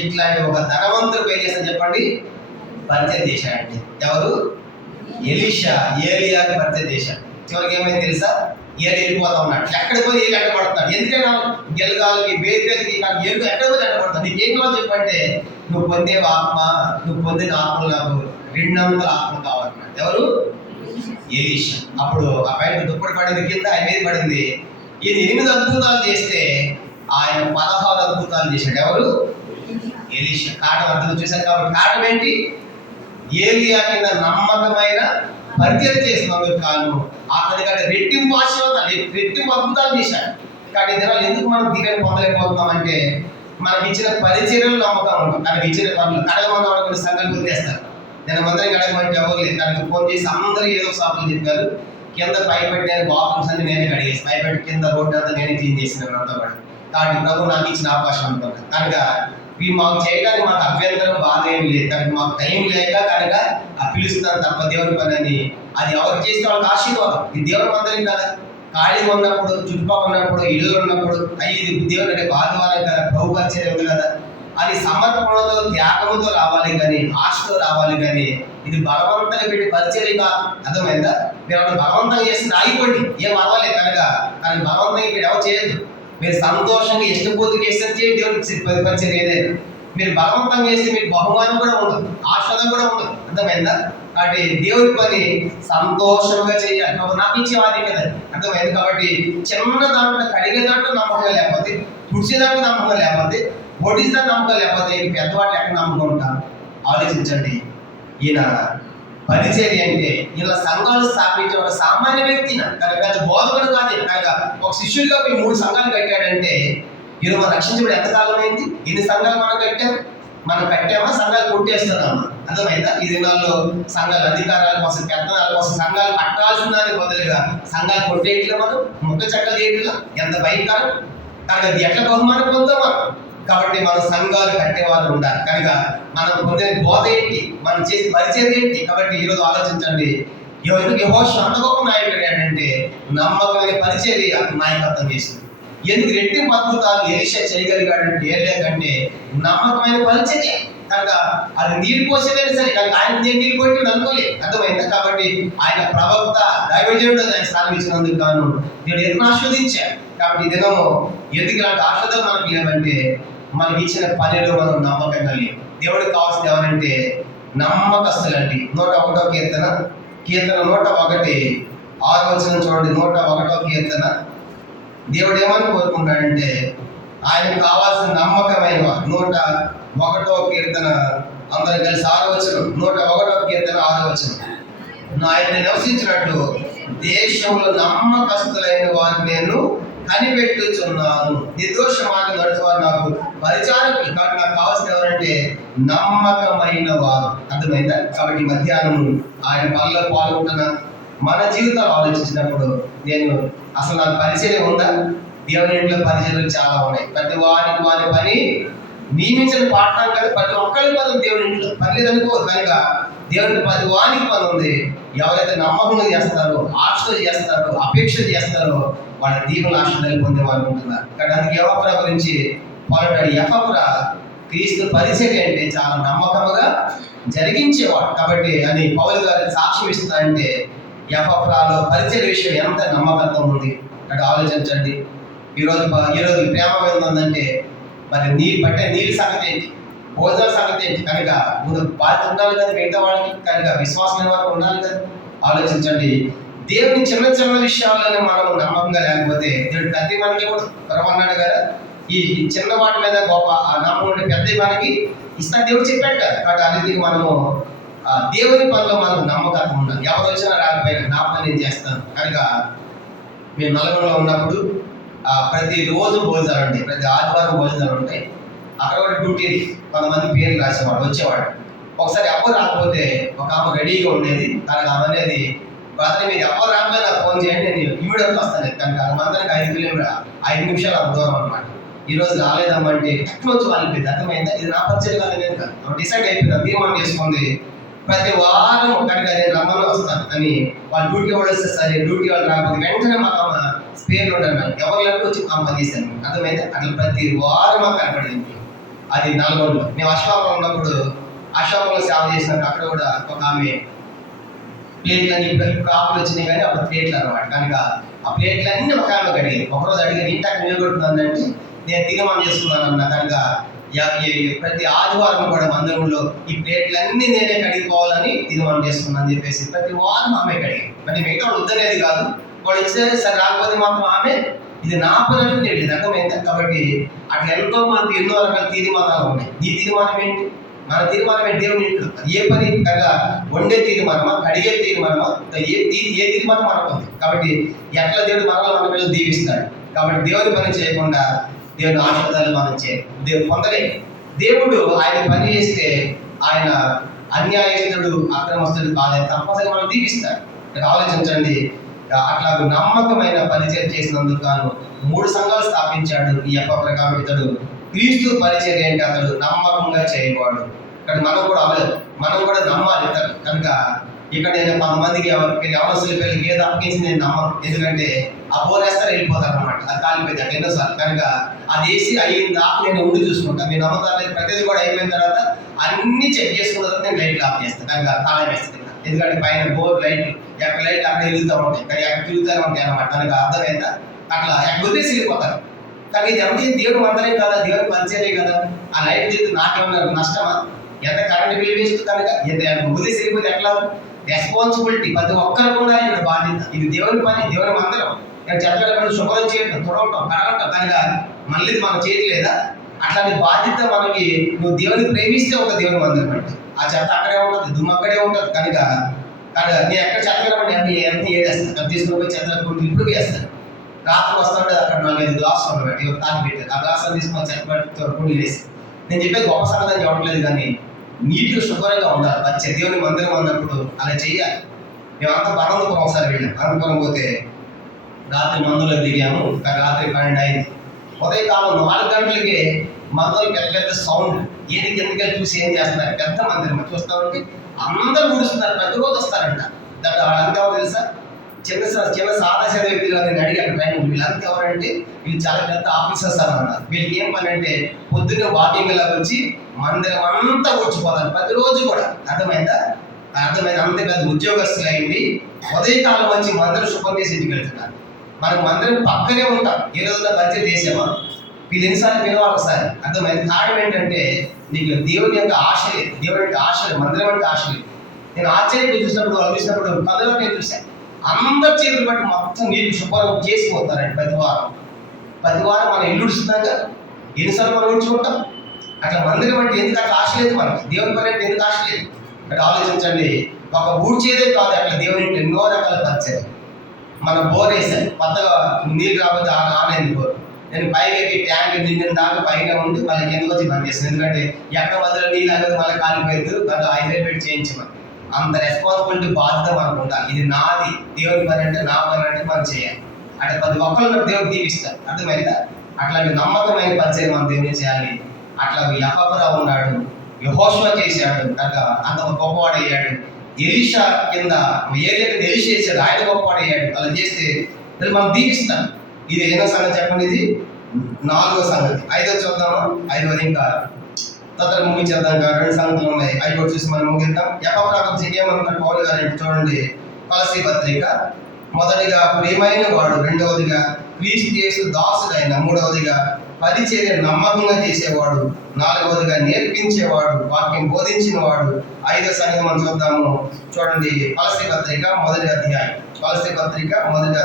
ఇట్లాంటి ఒక ధనవంతుడు ఏం చేస్తాను చెప్పండి? పరిచయం చేశాడంటే ఎవరు? ఎలీషా. ఏలియాకి పరిచయం చేశాడు. చివరికి ఏమైంది తెలుసా? వెళ్ళిపోతా ఉన్నాడు. ఎక్కడికి పోయి ఏలి అడ్డపడతాడు. ఎందుకైనా గెలగాలకి బేదలకి నాకు ఎక్కడ పోయి అడ్డపడతాడు. నీకు ఏం కావాలి చెప్పంటే నువ్వు పొందే ఆత్మ, నువ్వు పొందిన ఆత్మలు నాకు 200 ఆత్మలు కావాలన్నాడు. ఎవరు? ఎలీషా. అప్పుడు ఆ బయట దుప్పటి పడింది, కింద ఆయన మీద పడింది. ఈయన 8 అద్భుతాలు చేస్తే ఆయన 16 అద్భుతాలు చేశాడు. ఎవరు? ఎలీషా. కారణం అర్థం చూశారు. కాబట్టి కారణం ఏంటి? ఏలియా కింద నమ్మకమైన పరిచయం చేసినందుకు కాను అతని కంటే రెట్టింపు ఆశీర్వాదాలు, రెట్టింపు అద్భుతాలు చేశాడు. కాబట్టి దినాలు ఎందుకు మనం దీవెని పొందలేకపోతున్నామంటే మనకి ఇచ్చిన పరిచర్యలు నమ్మకం ఉంటాం. తనకి ఇచ్చిన పనులు కడగమన్న వాళ్ళు సంఘాలు గుర్తిస్తారు. నేను మందరం కడగమంటే ఎవరు లేదు. తనకి ఫోన్ చేసి అందరూ ఏదో సాకులు చెప్పారు. కింద పైపెట్టి బాత్రూమ్స్ అన్ని నేనే కడిగేసి, పైపెట్టి కింద రోడ్డు అంతా నేనే క్లీన్ చేసిన అంతా కూడా. కాబట్టి ప్రభు నాకు ఇచ్చిన అవకాశం అనుకుంటాను. కనుక ఇవి మాకు చేయడానికి మాకు అభ్యంతరం బాధ ఏమి లేదు. కనుక మాకు టైం లేక కనుక పిలుస్తున్నాను తప్ప దేవుని పని అని. అది ఎవరికి చేస్తే వాళ్ళకి ఆశీర్వాదం. ఇది దేవుని మందిరం కదా. ఖాళీగా ఉన్నప్పుడు, చుట్టుపక్కల ఉన్నప్పుడు, ఇల్లు ఉన్నప్పుడు ఇది దేవుని అంటే ఆదివారం కదా, ప్రభు పరిచయం ఉంది కదా, అది సమర్పణతో త్యాగంతో రావాలి కానీ ఆశతో రావాలి. కానీ ఇది బలవంతంగా పెట్టి పరిచయం కాదు. అర్థమైందా? మీరు అక్కడ బలవంతంగా చేస్తే ఆగిపోండి, ఏం అవ్వలేదు. కనుక కానీ బలవంతంగా ఇక్కడ ఎవరు చేయొద్దు. మీరు సంతోషంగా ఇష్టపూర్తి చేస్తే దేవుడికి పరిచయం ఏదైనా. మీరు బలవంతంగా చేస్తే మీకు బహుమానం కూడా ఉండదు, ఆశ్వాదం కూడా ఉండదు. అర్థమైందా? కాబట్టి దేవుడి పని సంతోషంగా చేయాలి. నాకు ఇచ్చేవాది కదా. అర్థమైంది? కాబట్టి చిన్న దాంట్లో కడిగే దాంట్లో నమ్మకం లేకపోతే, తుడిచే దాంట్లో నమ్మకం లేకపోతే, వడ్డిస్తే నమ్మకం లేకపోతే పెద్దవాళ్ళు ఎక్కడ నమ్మకం ఉంటారు? ఆలోచించండి. ఈయన పరిచర్య అంటే ఇలా సంఘాలు స్థాపించే ఒక సామాన్య వ్యక్తి, పెద్ద బోధకుడు కాదు. కనుక ఒక శిష్యుడిగా పోయి 3 సంఘాలు కట్టాడంటే ఈరోజు మనం రక్షించబడి ఎంతకాలం అయింది? ఎన్ని సంఘాలు మనం కట్టాం? మనం కట్టామా సంఘాలు కొట్టేస్తున్నామా? అర్థమైందా? ఈ దినాల్లో సంఘాల అధికారాల కోసం, పెత్తనాల కోసం సంఘాలు కట్టాల్సిన దానికి బదులుగా సంఘాలు కొట్టేయట్లే, మనం ముక్క చెక్క చేయట్లా. ఎంత భయంకరం! కనుక అది ఎట్లా బహుమానం పొందాం మనం? కాబట్టి మనం సంఘాలు కట్టేవాళ్ళు ఉండాలి. కనుక మనం పొందే బోధ ఏంటి, మనం చేసే పరిచయం ఏంటి? కాబట్టి ఈరోజు ఆలోచించండి. యెహోషువ అంత గొప్ప నాయకుడు ఏంటంటే నమ్మకమైన పరిచర్య నాయకత్వం చేసింది. ఎందుకు రెట్టింపు అద్భుతాలు ఎలీషా చేయగలిగాడంటే ఏలే కంటే నమ్మకమైన పరిచర్య. కనుక అది నీళ్ళు పోసేదైనా సరే, కనుక ఆయన నీళ్ళు పోయి అనుకోలేదు. అర్థమైందా? కాబట్టి ఆయన ప్రవక్త దైవజనుడు ఆయన స్థానం ఇచ్చినందుకు గాను దేవుడు ఎందుకు ఆస్వాదించాడు. కాబట్టి ఈ దినము ఎందుకు ఇలాంటి ఆస్వాదం మనకు లేవంటే మనకి ఇచ్చిన పనిలో మనం నమ్మకంగా లేవు. దేవుడికి కావాల్సింది ఎవరంటే నమ్మకస్తులండి. 101వ కీర్తన 101:6 చూడండి. 101వ కీర్తన దేవుడు ఏమని కోరుకుంటాడంటే ఆయనకు కావాల్సిన నమ్మకమైన వారు. 101వ కీర్తన అందరూ కలిసి 6వ 101వ కీర్తన 6వ ఆయన నివసించినట్టు దేశంలో నమ్మకస్తులైన వారిని నేను కనిపెట్టుచున్నాను. నిర్దోష మార్గం నడుచువారు నాకు పరిచారకులు. కాబట్టి నాకు కావాల్సిన ఎవరంటే నమ్మకమైన వారు. అర్థమైందా? కాబట్టి మధ్యాహ్నం ఆయన పనిలో పాల్గొంటున్న మన జీవితాలు ఆలోచించినప్పుడు నేను అసలు నాకు పరిచయం ఉందా? దేవుని ఇంట్లో పరిచయాలు చాలా ఉన్నాయి. ప్రతి వారికి వారి పని నియమించిన పాఠం కదా. ప్రతి ఒక్కరి పని దేవుని ఇంట్లో పని లేదనుకో. కనుక దేవుని ప్రతి వానికి పని ఉంది. ఎవరైతే నమ్మకంగా చేస్తారో, ఆశతో చేస్తారో, అపేక్ష చేస్తారో వాళ్ళ దీవుల ఆశలు పొందే వాళ్ళు ఉంటున్నారు. కానీ అందుకే ఎఫ్రా గురించి పోరాడాడు. ఎఫ్రా క్రీస్తు పరిచయం అంటే చాలా నమ్మకంగా జరిగించేవాడు. కాబట్టి అని పౌలు గారు సాక్ష్యం ఇస్తారంటే ఎఫ్రాలో పరిచయ విషయం ఎంత నమ్మకత్వం ఉంది అంటే ఆలోచించండి. ఈరోజు ప్రేమ మీద ఉందంటే మరి పట్టే నీళ్ళ సంగతి ఏంటి, భోజనాల సంగతి ఏంటి? కనుక ముందు బాధ్యత ఉండాలి కదా మిగతా వాళ్ళకి. కనుక విశ్వాసమైన వారికి ఉండాలి కదా. ఆలోచించండి. దేవుని చిన్న చిన్న విషయాల్లోనే మనం నమ్మకంగా లేకపోతే దేవుడు ప్రతి మనకి కూడా పరమన్నాడు కదా, ఈ చిన్న వాటి మీద గొప్ప నమ్మకం పెద్ద మనకి ఇస్తా దేవుడు చెప్పాడు కదా. కాబట్టి అనేది మనము దేవుని పనిలో మనకు నమ్మకత్వం ఉండాలి. ఎవరు వచ్చినా రాకపోయినా నా పని నేను చేస్తాను. కనుక మేము నల్గొండలో ఉన్నప్పుడు ప్రతి రోజు భోజనాలు ఉంటాయి, ప్రతి ఆదివారం భోజనాలు ఉంటాయి. అక్కడ కూడా డ్యూటీ కొంతమంది పేర్లు రాసేవాడు, వచ్చేవాడు. ఒకసారి ఎవరు రాకపోతే ఒక ఆమె రెడీగా ఉండేది. కనుక ఆమె అనేది బ్రదర్ మీరు ఎవరు రాకపోతే నాకు ఫోన్ చేయండి, నేను ఇమీడియట్గా వస్తాను. కనుక అందరికి 5 కిలోమీటర్ 5 నిమిషాలు అంత దూరం అనమాట. ఈరోజు రాలేదమ్మంటే టెక్నాలజీ వాళ్ళకి అర్థమైందా? ఇది నా పరిచయం కాదు, నేను కాదు డిసైడ్ అయిపోయింది, తీర్మానం చేసుకుంది. ప్రతి వారం కనుక నేను రమ్మని వస్తాను అని వాళ్ళు డ్యూటీ వాళ్ళు వస్తే సరే, డ్యూటీ వాళ్ళు రాకపోతే వెంటనే మాకు అమ్మ స్పేర్లు ఉండను ఎవరు లేకపోతే వచ్చి అమ్మ తీశాను. అర్థమైందా? అట్లా ప్రతి వారం మాకు కనపడింది. అది నల్గొండలో మేము అశ్వాపురం ఉన్నప్పుడు అశ్వాపురంలో సేవ చేసినప్పుడు అక్కడ కూడా ఒక ఆమె ప్లేట్లన్నీ ఇప్పుడు ఆకులు వచ్చినాయి కానీ అప్పుడు ప్లేట్లు అనమాట. కనుక ఆ ప్లేట్లన్నీ ఒక ఆమె అడిగింది. ఒకరోజు అడిగి ఇంటి అక్కడ నిలబడుతుందంటే నేను తీర్మానం చేసుకున్నాను అన్న. కనుక ప్రతి ఆదివారం కూడా మందిరంలో ఈ ప్లేట్లన్నీ నేనే కడిగిపోవాలని తీర్మానం చేసుకున్నాను అని చెప్పేసి ప్రతి వారం ఆమె కడిగి. అంటే మిగతా వాళ్ళు వద్దనేది కాదు, వాళ్ళు ఇచ్చేది సరే రాకపోతే మాత్రం ఆమె ఇది నా పని నేను అర్థమైంది. కాబట్టి అట్లా ఎంతో మంది ఎన్నో రకాల తీర్మానాలు ఉన్నాయి. ఈ తీర్మానం ఏంటి? మన తీర్మానం ఏంటి? దేవుని ఇంట్లో ఏ పని కనుక వండే తీర్మానమా, కడిగే తీర్మానమా, ఏ తీర్మానం మనకు ఉంది. కాబట్టి ఎట్లా దేవుడు మనలో మన పిల్లలు దీవిస్తాడు. కాబట్టి దేవుని పని చేయకుండా దేవుని ఆశీర్వాదాలు మనం చేయాలి. దేవుడు పొందలే. దేవుడు ఆయన పని చేస్తే ఆయన అన్యాయస్తుడు, అక్రమస్తుడు కాదని తప్పనిసరిగా మనం దీవిస్తాడు. ఆలోచించండి. అట్లా నమ్మకమైన పరిచయం చేసినందుకు గాను 3 సంఘాలు స్థాపించాడు ఈ ఎఫ్రా. కాబట్టి ఇతడు క్రీస్తు పరిచయం ఏంటి? అతడు నమ్మకంగా చేయవాడు. ఇక్కడ మనం కూడా నమ్మాలి ఇతడు. కనుక ఇక్కడ నేను 10 మందికి యవనస్తుల పిల్లలకి ఏదో అప్పగించి నేను నమ్మను. ఎందుకంటే ఆ పోరేస్తారు వెళ్ళిపోతారు అనమాట. అది కాలిపోయింది అట్లా ఎన్నోసార్లు. కనుక అది వేసి అయ్యింది ఆకు నేను ఉండి చూసుకుంటాను. మీరు నమ్మతారు ప్రతిదీ కూడా అయిపోయిన తర్వాత అన్ని చెక్ చేసుకున్న తర్వాత నేను లైట్లు ఆఫ్ చేస్తాను. కనుక తాళం వేస్తాను. ఎందుకంటే పైన బోర్ లైట్లు ఎక్కడ లైట్లు అక్కడ వెళ్తూ ఉంటాయి, కానీ ఎక్కడ తిరుగుతూనే ఉంటాయి అనమాట. కనుక అర్థమైందా? అట్లా ఎక్కడ వదిలేసి వెళ్ళిపోతారు. కానీ ఇది ఎంత దేవుడు మందలే కదా, దేవుని పంచేదే కదా. ఆ లైట్ తీస్తే నాకేమన్నా నష్టమా? ఎంత కరెంట్ బిల్ వేస్తుంది. కనుక వదిలేసి వెళ్ళిపోతే ఎట్లా? రెస్పాన్సిబిలిటీ ప్రతి ఒక్కరికి కూడా ఇక్కడ బాధ్యత. ఇది దేవుని పని, దేవుని మందిరం. నేను చెప్పగలను శుభ్రం చేయడం, తొడవటం, కడగటం. కనుక మళ్ళీ మనం చేయట్లేదా? అట్లాంటి బాధ్యత మనకి. నువ్వు దేవుని ప్రేమిస్తే ఒక దేవుని మందిరం అంటే ఆ చెత్త అక్కడే ఉంటుంది, దుమ్ము అక్కడే ఉంటుంది. కనుక నేను ఎక్కడ చెత్తగలమంటే ఎంత ఏదేస్తాను, తీసుకుని పోయి చెత్త ఇప్పుడు వేస్తాను. రాత్రి వస్తుంటే అక్కడ 4-5 గ్లాసులు ఉండబెట్టి తాకి పెట్టారు. ఆ గ్లాసులు తీసుకొని చెత్త పెట్టి కుండీ వేసి నేను చెప్పేది గొప్ప సంగతి అని చెప్పట్లేదు, కానీ నీటిగా శుభ్రంగా ఉండాలి. వచ్చే దేవుని మందిరం అన్నప్పుడు అలా చేయాలి. మేమంతా అనంతపురం ఒకసారి వెళ్ళాం. అనంతపురం పోతే రాత్రి మందులో దిగాము. రాత్రి 12 అయింది. ఉదయకాలం 4 గంటలకి మందులు పెద్ద పెద్ద సౌండ్, ఏది కిందకెళ్ళి చూసి ఏం చేస్తున్నారు, పెద్ద మందిరం చూస్తా ఉంటే అందరూ ఊడుస్తున్నారు. ప్రతిరోజు వస్తారంట. వాళ్ళంతా ఎవరు తెలుసా? చిన్న సాదా చదివే వ్యక్తులు. నేను అడిగి అక్కడ ట్రైనింగ్, వీళ్ళంతా ఎవరంటే వీళ్ళు చాలా పెద్ద ఆఫీసర్స్ అన్నారు. వీళ్ళకి ఏం పని అంటే పొద్దున్నే వాకింగ్ లాగా వచ్చి మందిరం అంతా ఊడ్చిపోతారు ప్రతిరోజు కూడా. అర్థమైంది? అంత పెద్ద ఉద్యోగస్తులు అయింది. ఉదయకాలం వచ్చి మందిరం శుభ్రం చేసి ఇంటికి వెళ్తున్నారు. మనకు మందిరం పక్కనే ఉంటాం. ఏ రోజున పరిచయం చేసామా? వీళ్ళు ఎన్నిసార్లు వినవాలి ఒకసారి. అర్థమైంది? కారణం ఏంటంటే నీకు దేవుని యొక్క ఆశ లేదు. దేవుని యొక్క ఆశ లేదు, మందిరం అంటే ఆశ లేదు. నేను ఆశ్చర్యంగా చూసినప్పుడు వాళ్ళు చూసినప్పుడు కథలో నేను చూశాను. అందరు చేతులు బట్టి మొత్తం నీళ్ళు శుభ్రం చేసిపోతారండి. ప్రతి వారం మనం ఇల్లు ఉడుస్తున్నాం కదా, ఎన్నిసార్లు మనం ఉడుచుకుంటాం. అట్లా మందిరం అంటే ఎందుకు అట్లా ఆశ లేదు మనకి? దేవుని పని అంటే ఎందుకు ఆశ లేదు? అట్లా ఆలోచించండి. ఒక ఊడ్చేదే కాదు, అట్లా దేవుని ఇంట్లో ఎన్నో రకాల పరిచయం. మనం బోర్ వేసాను, కొత్తగా నీళ్ళు రాకపోతే ఆనైంది బోర్. నేను పైకి ఎక్కి ట్యాంక్ నిండిన దాకా పైన ఉండి మళ్ళీ కిందకు వచ్చి బంద్ చేస్తాను. ఎందుకంటే ఎక్కడ మధ్యలో నీళ్ళు అనేది మళ్ళీ కాలిపోయింది, దాంట్లో 5,000 పెట్టి చేయించమని. అంత రెస్పాన్సిబిలిటీ బాధ్యత మనకు ఉండాలి. ఇది నాది, దేవుని పని అంటే నా పని అంటే మనం చేయాలి. అంటే 10 ఒక్కళ్ళు దేవుడు దీవిస్తారు. అర్థమైందా? అట్లాంటి నమ్మకమైన పరిచయం మనం దేవుని చేయాలి. అట్లా యాకోబు ఉన్నాడు, యెహోషువ చేశాడు, అట్లా అంత గొప్పవాడు అయ్యాడు. ఎలీషా కింద ఏలియా కింద ఎలీషా చేశాడు, ఆయన గొప్పవాడు అయ్యాడు. అలా చేస్తే మనం దీవిస్తాం. ఇది ఎన్నో సంగతి చెప్పండి? ఇది 4వ సంగతి. 5వ చూద్దామా? 5వది ఇంకా తొందర ముగించేద్దాం. 2 సంగతులు ఉన్నాయి, అవి కూడా చూసి మనం ముగిద్దాం. యాకోబు ఏమనుకుంటారు పౌలు గారు చూడండి. కొలస్సీ పత్రిక, మొదటిగా ప్రియమైన వాడు, రెండవదిగా క్రీస్తు యేసు దాసుడైన, మూడవదిగా పరిచర్య నమ్మకంగా చేసేవాడు, 4వదిగా నేర్పించేవాడు, వాక్యం బోధించిన వాడు. 5వ సంగతి మనం చూద్దాము. చూడండి, కొలస్సీ పత్రిక మొదటి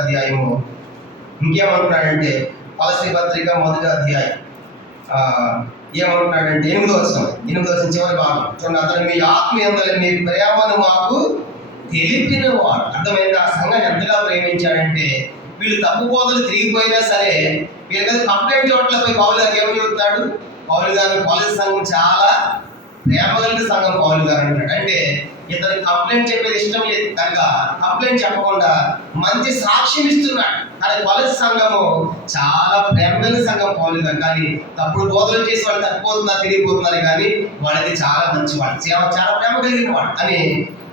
అధ్యాయము. ఇంకేమంటున్నాడంటే కొలస్సీ పత్రిక మొదటి అధ్యాయం ఏమంటున్నాడంటే 8వ వచనం చివరి భాగం చూడండి. అతను మీ ఆత్మీయందలి మీ ప్రేమను మాకు తెలిపిన వాడు. అర్థమైంది? ఆ సంఘాన్ని ఎంతగా ప్రేమించాడంటే వీళ్ళు తప్పు బోధలు తిరిగిపోయినా సరే వీళ్ళ మీద కంప్లైంట్ చోట్లపై పౌలు గారు ఏమని చెబుతాడు? పౌలు గారు కొలస్సీ సంఘం చాలా ప్రేమ కలిగిన సంఘం పౌలు గారు అంటాడు. అంటే ఇతను కంప్లైంట్ చెప్పేది ఇష్టం లేదు కనుక కంప్లైంట్ చెప్పకుండా మంచి సాక్ష్యం ఇస్తున్నాడు. అది కొలస్సీ సంఘము చాలా ప్రేమ కలిగిన సంఘం పౌలు గారు. కానీ తప్పుడు బోధలు చేసి వాళ్ళు తప్పిపోతున్నారు, తిరిగిపోతున్నారు. కానీ వాళ్ళది చాలా మంచి వాడు, చాలా ప్రేమ కలిగిన వాడు అని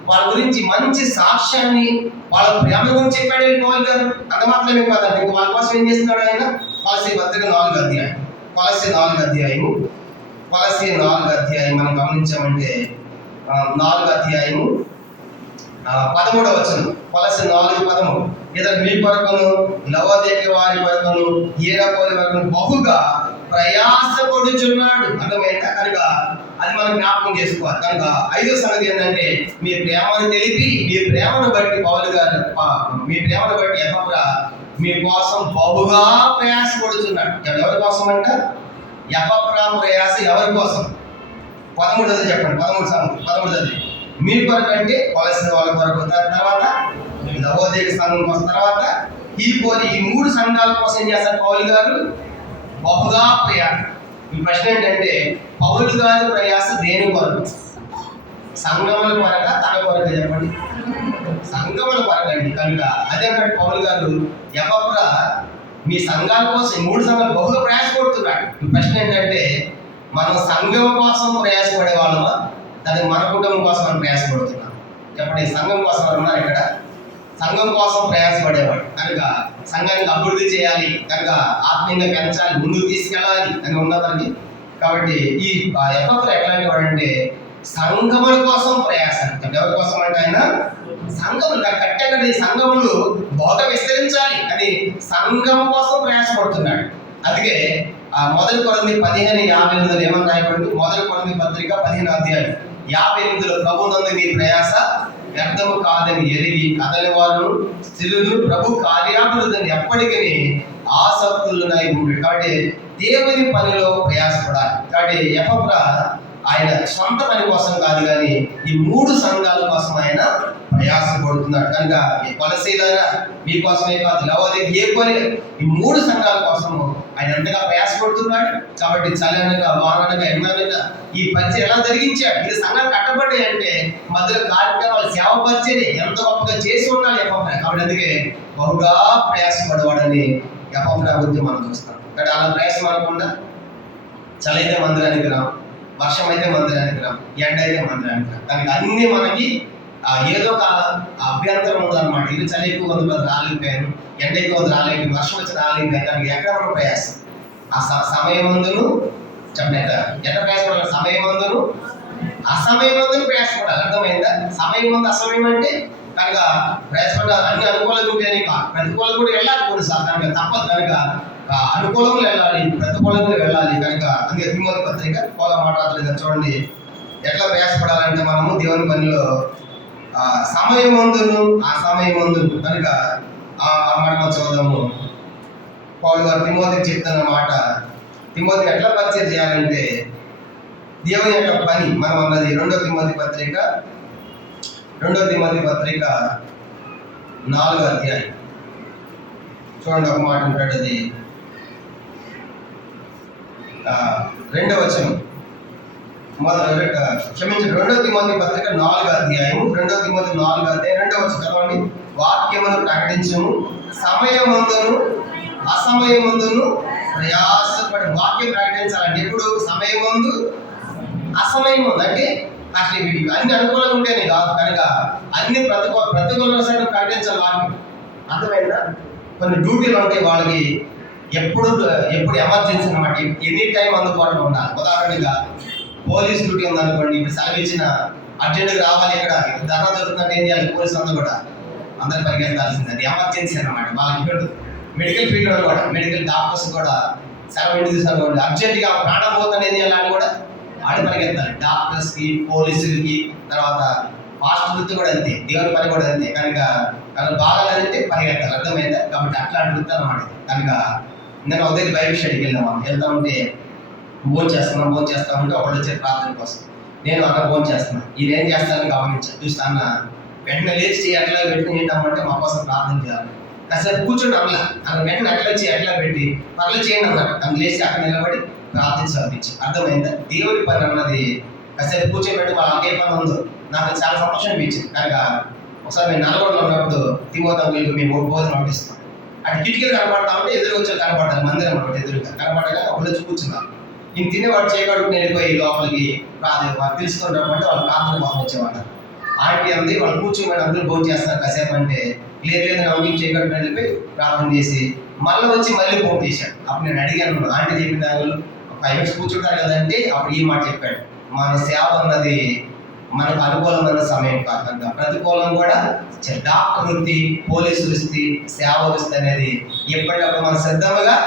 వాళ్ళ గురించి మంచి సాక్ష్యాన్ని, వాళ్ళ ప్రేమ గురించి చెప్పాడు పౌలు గారు. అంత మాత్రమే కాదండి, ఇంక వాళ్ళ కోసం ఏం చేస్తున్నాడు ఆయన? కొలస్సీ పత్రిక 4వ అధ్యాయం. కొలస్సీ 4వ అధ్యాయం మనం గమనించామంటే 4వ అధ్యాయము 13వ వచనం. కొలస్సీ 4:13. ఇతడు మీ కొరకును లవోదికయ వారి కొరకును హీరాపోలి వరకును బహుగా ప్రయాసపడుచున్నాడు. అర్థమైందా? కనుక అది మనం జ్ఞాపకం చేసుకోవాలి. కనుక 5వ సంగతి ఏంటంటే మీ ప్రేమను తెలిపి, మీ ప్రేమను బట్టి పౌలు గారు, మీ ప్రేమను బట్టి యాకోబు మీ కోసం బహుగా ప్రయాసపడుతున్నాడు. ఎవరి కోసం అంట? యాకోబు ప్రయాస ఎవరి కోసం? 13 చెప్పండి. 13 మీ కొరకు అంటే కొలస్సీ వాళ్ళ కొరకు, తర్వాత లవోదికయ సంఘం కోసం, తర్వాత ఈ 3 సంఘాల కోసం ఏం చేస్తారు పౌలు గారు? బహుగా ప్రయాస. ఈ ప్రశ్న ఏంటంటే పౌలు గారి ప్రయాస దేని కొరకు? సంఘముల కొరక, తన కొరక? చెప్పండి. సంఘముల కొరకు అండి. కనుక అదే పౌలు గారు యాకోబు మీ సంఘాల కోసం 3 సంఘాలు బహుగా ప్రయాసపడుతున్నాడు. ఈ ప్రశ్న ఏంటంటే మనం సంఘం కోసం ప్రయాసపడే వాళ్ళమా, దాన్ని మన కుటుంబం కోసం మనం ప్రయాసపడుతున్నాం? చెప్పండి. సంఘం కోసం ఉన్నారు ఇక్కడ. సంఘం కోసం ప్రయాసపడేవాడు కనుక సంఘానికి అభివృద్ధి చేయాలి, కనుక ఆత్మీయంగా పెంచాలి, ముందుకు తీసుకెళ్ళాలి అని ఉన్నదానికి. కాబట్టి ఈ యాకోబు ఎట్లాంటి వాడు అంటే సంఘముల కోసం ప్రయాస. ఎవరి కోసం అంటే ఆయన సంఘములు కట్టెక్కడి సంఘములు బాగా విస్తరించాలి అని సంఘం కోసం ప్రయాసపడుతున్నాడు. అందుకే మొదటి కొరింథీ 15:58 ఏమని రాయబడింది? మొదటి కొరింథీ పత్రిక 15వ అధ్యాయం 58 ప్రభునందు మీ ప్రయాస వ్యర్థము కాదని ఎరిగి కదలి వారు స్థిరులు ప్రభు కార్యాభివృద్ధిని ఎప్పటికీ ఆసక్తులునై ఉండు. కాబట్టి దేవుని పనిలో ప్రయాసపడాలి. కాబట్టి యాకోబు ఆయన సొంత పని కోసం కాదు, కానీ ఈ 3 సంఘాల కోసం ఆయన ప్రయాసపడుతున్నాడు. కనుక ఈ కొలసీలైనా మీకోసమే కాదు, లవోదికయ ఏ పని, ఈ 3 సంఘాల కోసము ఆయన ఎంతగా ప్రయాసపడుతున్నాడు. కాబట్టి చలనగా వాననగా ఎండనగా ఈ పరిచయం ఎలా జరిగించాడు. ఇది సంఘాలు కట్టబడ్డాయి అంటే మధ్యలో కార్యక్రమాలు సేవ పరిచయం ఎంత గొప్పగా చేసి ఉండాలి ఎపఫ్రా. కాబట్టి అందుకే బహుగా ప్రయాసపడేవాడని ఎపఫ్రా గురించి మనం చూస్తాం. కానీ అలా ప్రయాసం అనకుండా చలైతే మందిరానికి రాం, వర్షం అయితే మందిరానికి రాం, ఎండ అయితే మందిరానికి రాం. కనుక అన్ని మనకి ఏదో ఒక అభ్యంతరం ఉందన్నమాట. ఇది చలి ఎక్కువ ఉంది రాలేకపోయాను, ఎండ ఎక్కువ ఉంది రాలేకపోయాను, వర్షం వచ్చి రాలేకపోయాను. కనుక ఎక్కడ మనం ప్రయాసం ఆ సమయం ముందును చెప్పండి ఎక్కడ ప్రయాసపడాలి, సమయం ముందును అసమయం ముందును ప్రయాసపడాలి. అర్థమైందా? సమయం ముందు అసమయం అంటే కనుక ప్రయాసపడాలి. అన్ని అనుకూలంగా ఉంటాయని ప్రతికూలం కూడా వెళ్ళాలి కొన్నిసార్లు, కనుక తప్పదు. కనుక అనుకూలంగా వెళ్ళాలి, ప్రతికూలంగా వెళ్ళాలి. కనుక అందుకే తిమోతి పత్రిక పోలా మాట్లాడుతుంది కదా, చూడండి ఎట్లా ప్రయాసపడాలంటే మనము దేవుని పనిలో సమయం ముందును అసమయం ముందును. కనుక ఆ మాట చూద్దాము. పౌలు గారు తిమోతికి చెప్తున్న మాట, తిమోతిని ఎట్లా పరిచయం చేయాలంటే దేవుని యొక్క పని మనం అన్నది 2 తిమోతి పత్రిక 4వ అధ్యాయం చూడండి. ఒక మాట ఉంటాడు, అది 2వ వచనం. క్షమించండి, 2 తిమోతి పత్రిక 4వ అధ్యాయం 2 తిమోతి 4వ అధ్యాయం 2వ వచనం చదవండి. వాక్యమును ప్రకటించుము, సమయమందును అసమయమందును ప్రయాసపడి. వాక్యం ప్రకటించాలంటే ఎప్పుడు? సమయం ముందు అసమయం ముందు. అంటే అసలు అన్ని అనుకూలంగా ఉంటేనే కాదు, కనుక అన్ని ప్రతికూల సైడ్ ప్రకటించాలి వాక్యం. అర్థమైందా? కొన్ని డ్యూటీలు ఉంటాయి వాళ్ళకి, ఎప్పుడు ఎమర్జెన్సీ అనమాట, ఎనీ టైం అందుబాటులో ఉండాలి. ఉదాహరణగా పోలీస్ డ్యూటీ ఉందనుకోండి, ఇప్పుడు సెలవు ఇచ్చిన అర్జెంట్గా రావాలి, ఇక్కడ ధర్నా జరుగుతుందంటే ఏం చేయాలి? పోలీసు అందరూ కూడా అందరు పరిగెత్తాల్సింది, అది ఎమర్జెన్సీ అనమాట. వాళ్ళకి మెడికల్ ఫీల్డ్ వాళ్ళు కూడా, మెడికల్ డాక్టర్స్ కూడా సెలవు ఇంటి తీసుకోండి, అర్జెంట్గా ప్రాణం పోతుంది ఏం చేయాలని కూడా ఆడి పరిగెత్తాలి. డాక్టర్స్కి, పోలీసులకి, తర్వాత పాస్టర్లతో కూడా అంతే, దేవుని పని కూడా అంతే. కనుక బాగాలంటే పరిగెత్తాలి. అర్థమైందా? కాబట్టి అట్లా అడుగుతాను అన్నమాట. కనుక నేను ఉదయం బైబిల్ స్టడీకి వెళ్తా ఉంటే భోజనం చేస్తా ఉంటే ఒకళ్ళు వచ్చే ప్రార్థన కోసం. నేను అన్న భోజనం చేస్తున్నాను, ఇదేం చేస్తానని గమనించాను. చూస్తా అన్న వెంటనే లేచి ఎట్లా పెట్టుకుని ఏంటమ్మంటే మా కోసం ప్రార్థన చేయాలి. కాసేపు కూర్చోండి అన్న వెంటనే అట్లా వచ్చి ఎట్లా పెట్టి పర్లేదు చేయండి అన్నమాట. తను లేచి అక్కడ నిలబడి ప్రార్థించి. అర్థమైందా? దేవుడి పని అన్నది కాసేపు కూర్చోబెట్టి వాళ్ళకి ఏ పని ఉందో నాకు చాలా సంతోషం అనిపించింది. కనుక ఒకసారి మేము నల్గొండలో ఉన్నప్పుడు తిమోతి అంకుల్కి మేము భోజనం పంపిస్తాం. అటు కిటికీలు కనపడతా ఉంటే ఎదురుగా వచ్చి కనపడాలి, మందిరం అనమాట. ఎదురుగా కనపడగా ఒకళ్ళు వచ్చి కూర్చున్నారు. ఇంక తినేవాడు చేయగడుకుని వెళ్ళిపోయి లోపలికి తెలుసుకుంటామంటే వాళ్ళు ప్రార్థన కోసం వచ్చేవాళ్ళు. ఆంటీ అంది వాళ్ళు కూర్చోబెట్టి అందరూ భోజనం చేస్తారు కాసేపు అంటే, లేదు నవ్వు చేయగడుకుని వెళ్ళిపోయి ప్రార్థన చేసి మళ్ళీ వచ్చి మళ్ళీ ఫోన్ చేశాడు. అప్పుడు నేను అడిగాను, ఆంటీ చెప్పిన దానిలో 5 minutes కూర్చుంటారు కదంటే, అప్పుడు ఈ మాట చెప్పాడు, మన సేవ అన్నది మనకు అనుకూలమైన సమయం కాదు, కనుక ప్రతికూలం కూడా. డాక్టర్ వృత్తి, పోలీసు వృత్తి, సేవ వృత్తి అనేది ఎప్పటికప్పుడు మనం సిద్ధంగా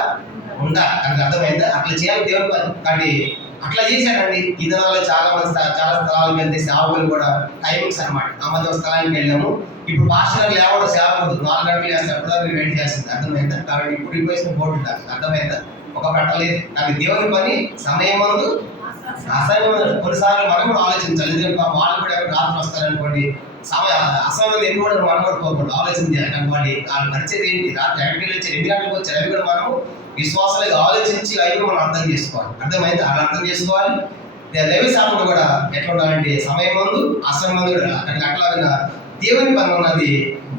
ఉండాలి. కనుక అర్థమైందా? అట్లా చేయాలి దేవుని పని. కాబట్టి అట్లా చేశాడండి. ఈ దినాల్లో చాలా స్థలాలకు వెళ్తే సేవకులు కూడా టైమింగ్స్ అనమాట. ఆ మధ్య స్థలానికి వెళ్ళాము. ఇప్పుడు పాస్టర్ లేవడం సేవకుడు 4 గంటలు చేస్తారు, అప్పుడు మీరు వెయిట్ చేస్తుంది. అర్థమైందా? కాబట్టి ఇప్పుడు రిక్వెస్ట్ బోర్డు ఉంటారు. అర్థమైందా? ఒక పెట్టలేదు. కానీ దేవుని పని సమయం ముందు అసమయం. కొన్నిసార్లు మనం కూడా ఆలోచించాలి. వాళ్ళు కూడా ఎక్కడ రాత్రి వస్తారనుకోండి, అసమయం ఎన్ని కూడా మనం కూడా పోకూడదు, ఆలోచించాలి. కానీ వాళ్ళ పరిచయం ఏంటి? రాత్రి 2 గంటలకు వచ్చి 2 గంటలకు వచ్చారు, అవి కూడా మనం విశ్వాసాలుగా ఆలోచించి అవి మనం అర్థం చేసుకోవాలి. అర్థమైంది? అలా అర్థం చేసుకోవాలి. దైవ సాధన కూడా ఎట్లా ఉండాలంటే సమయం ముందు అసమయం ముందు కూడా అక్కడికి అట్లాగా దేవుని పని ఉన్నది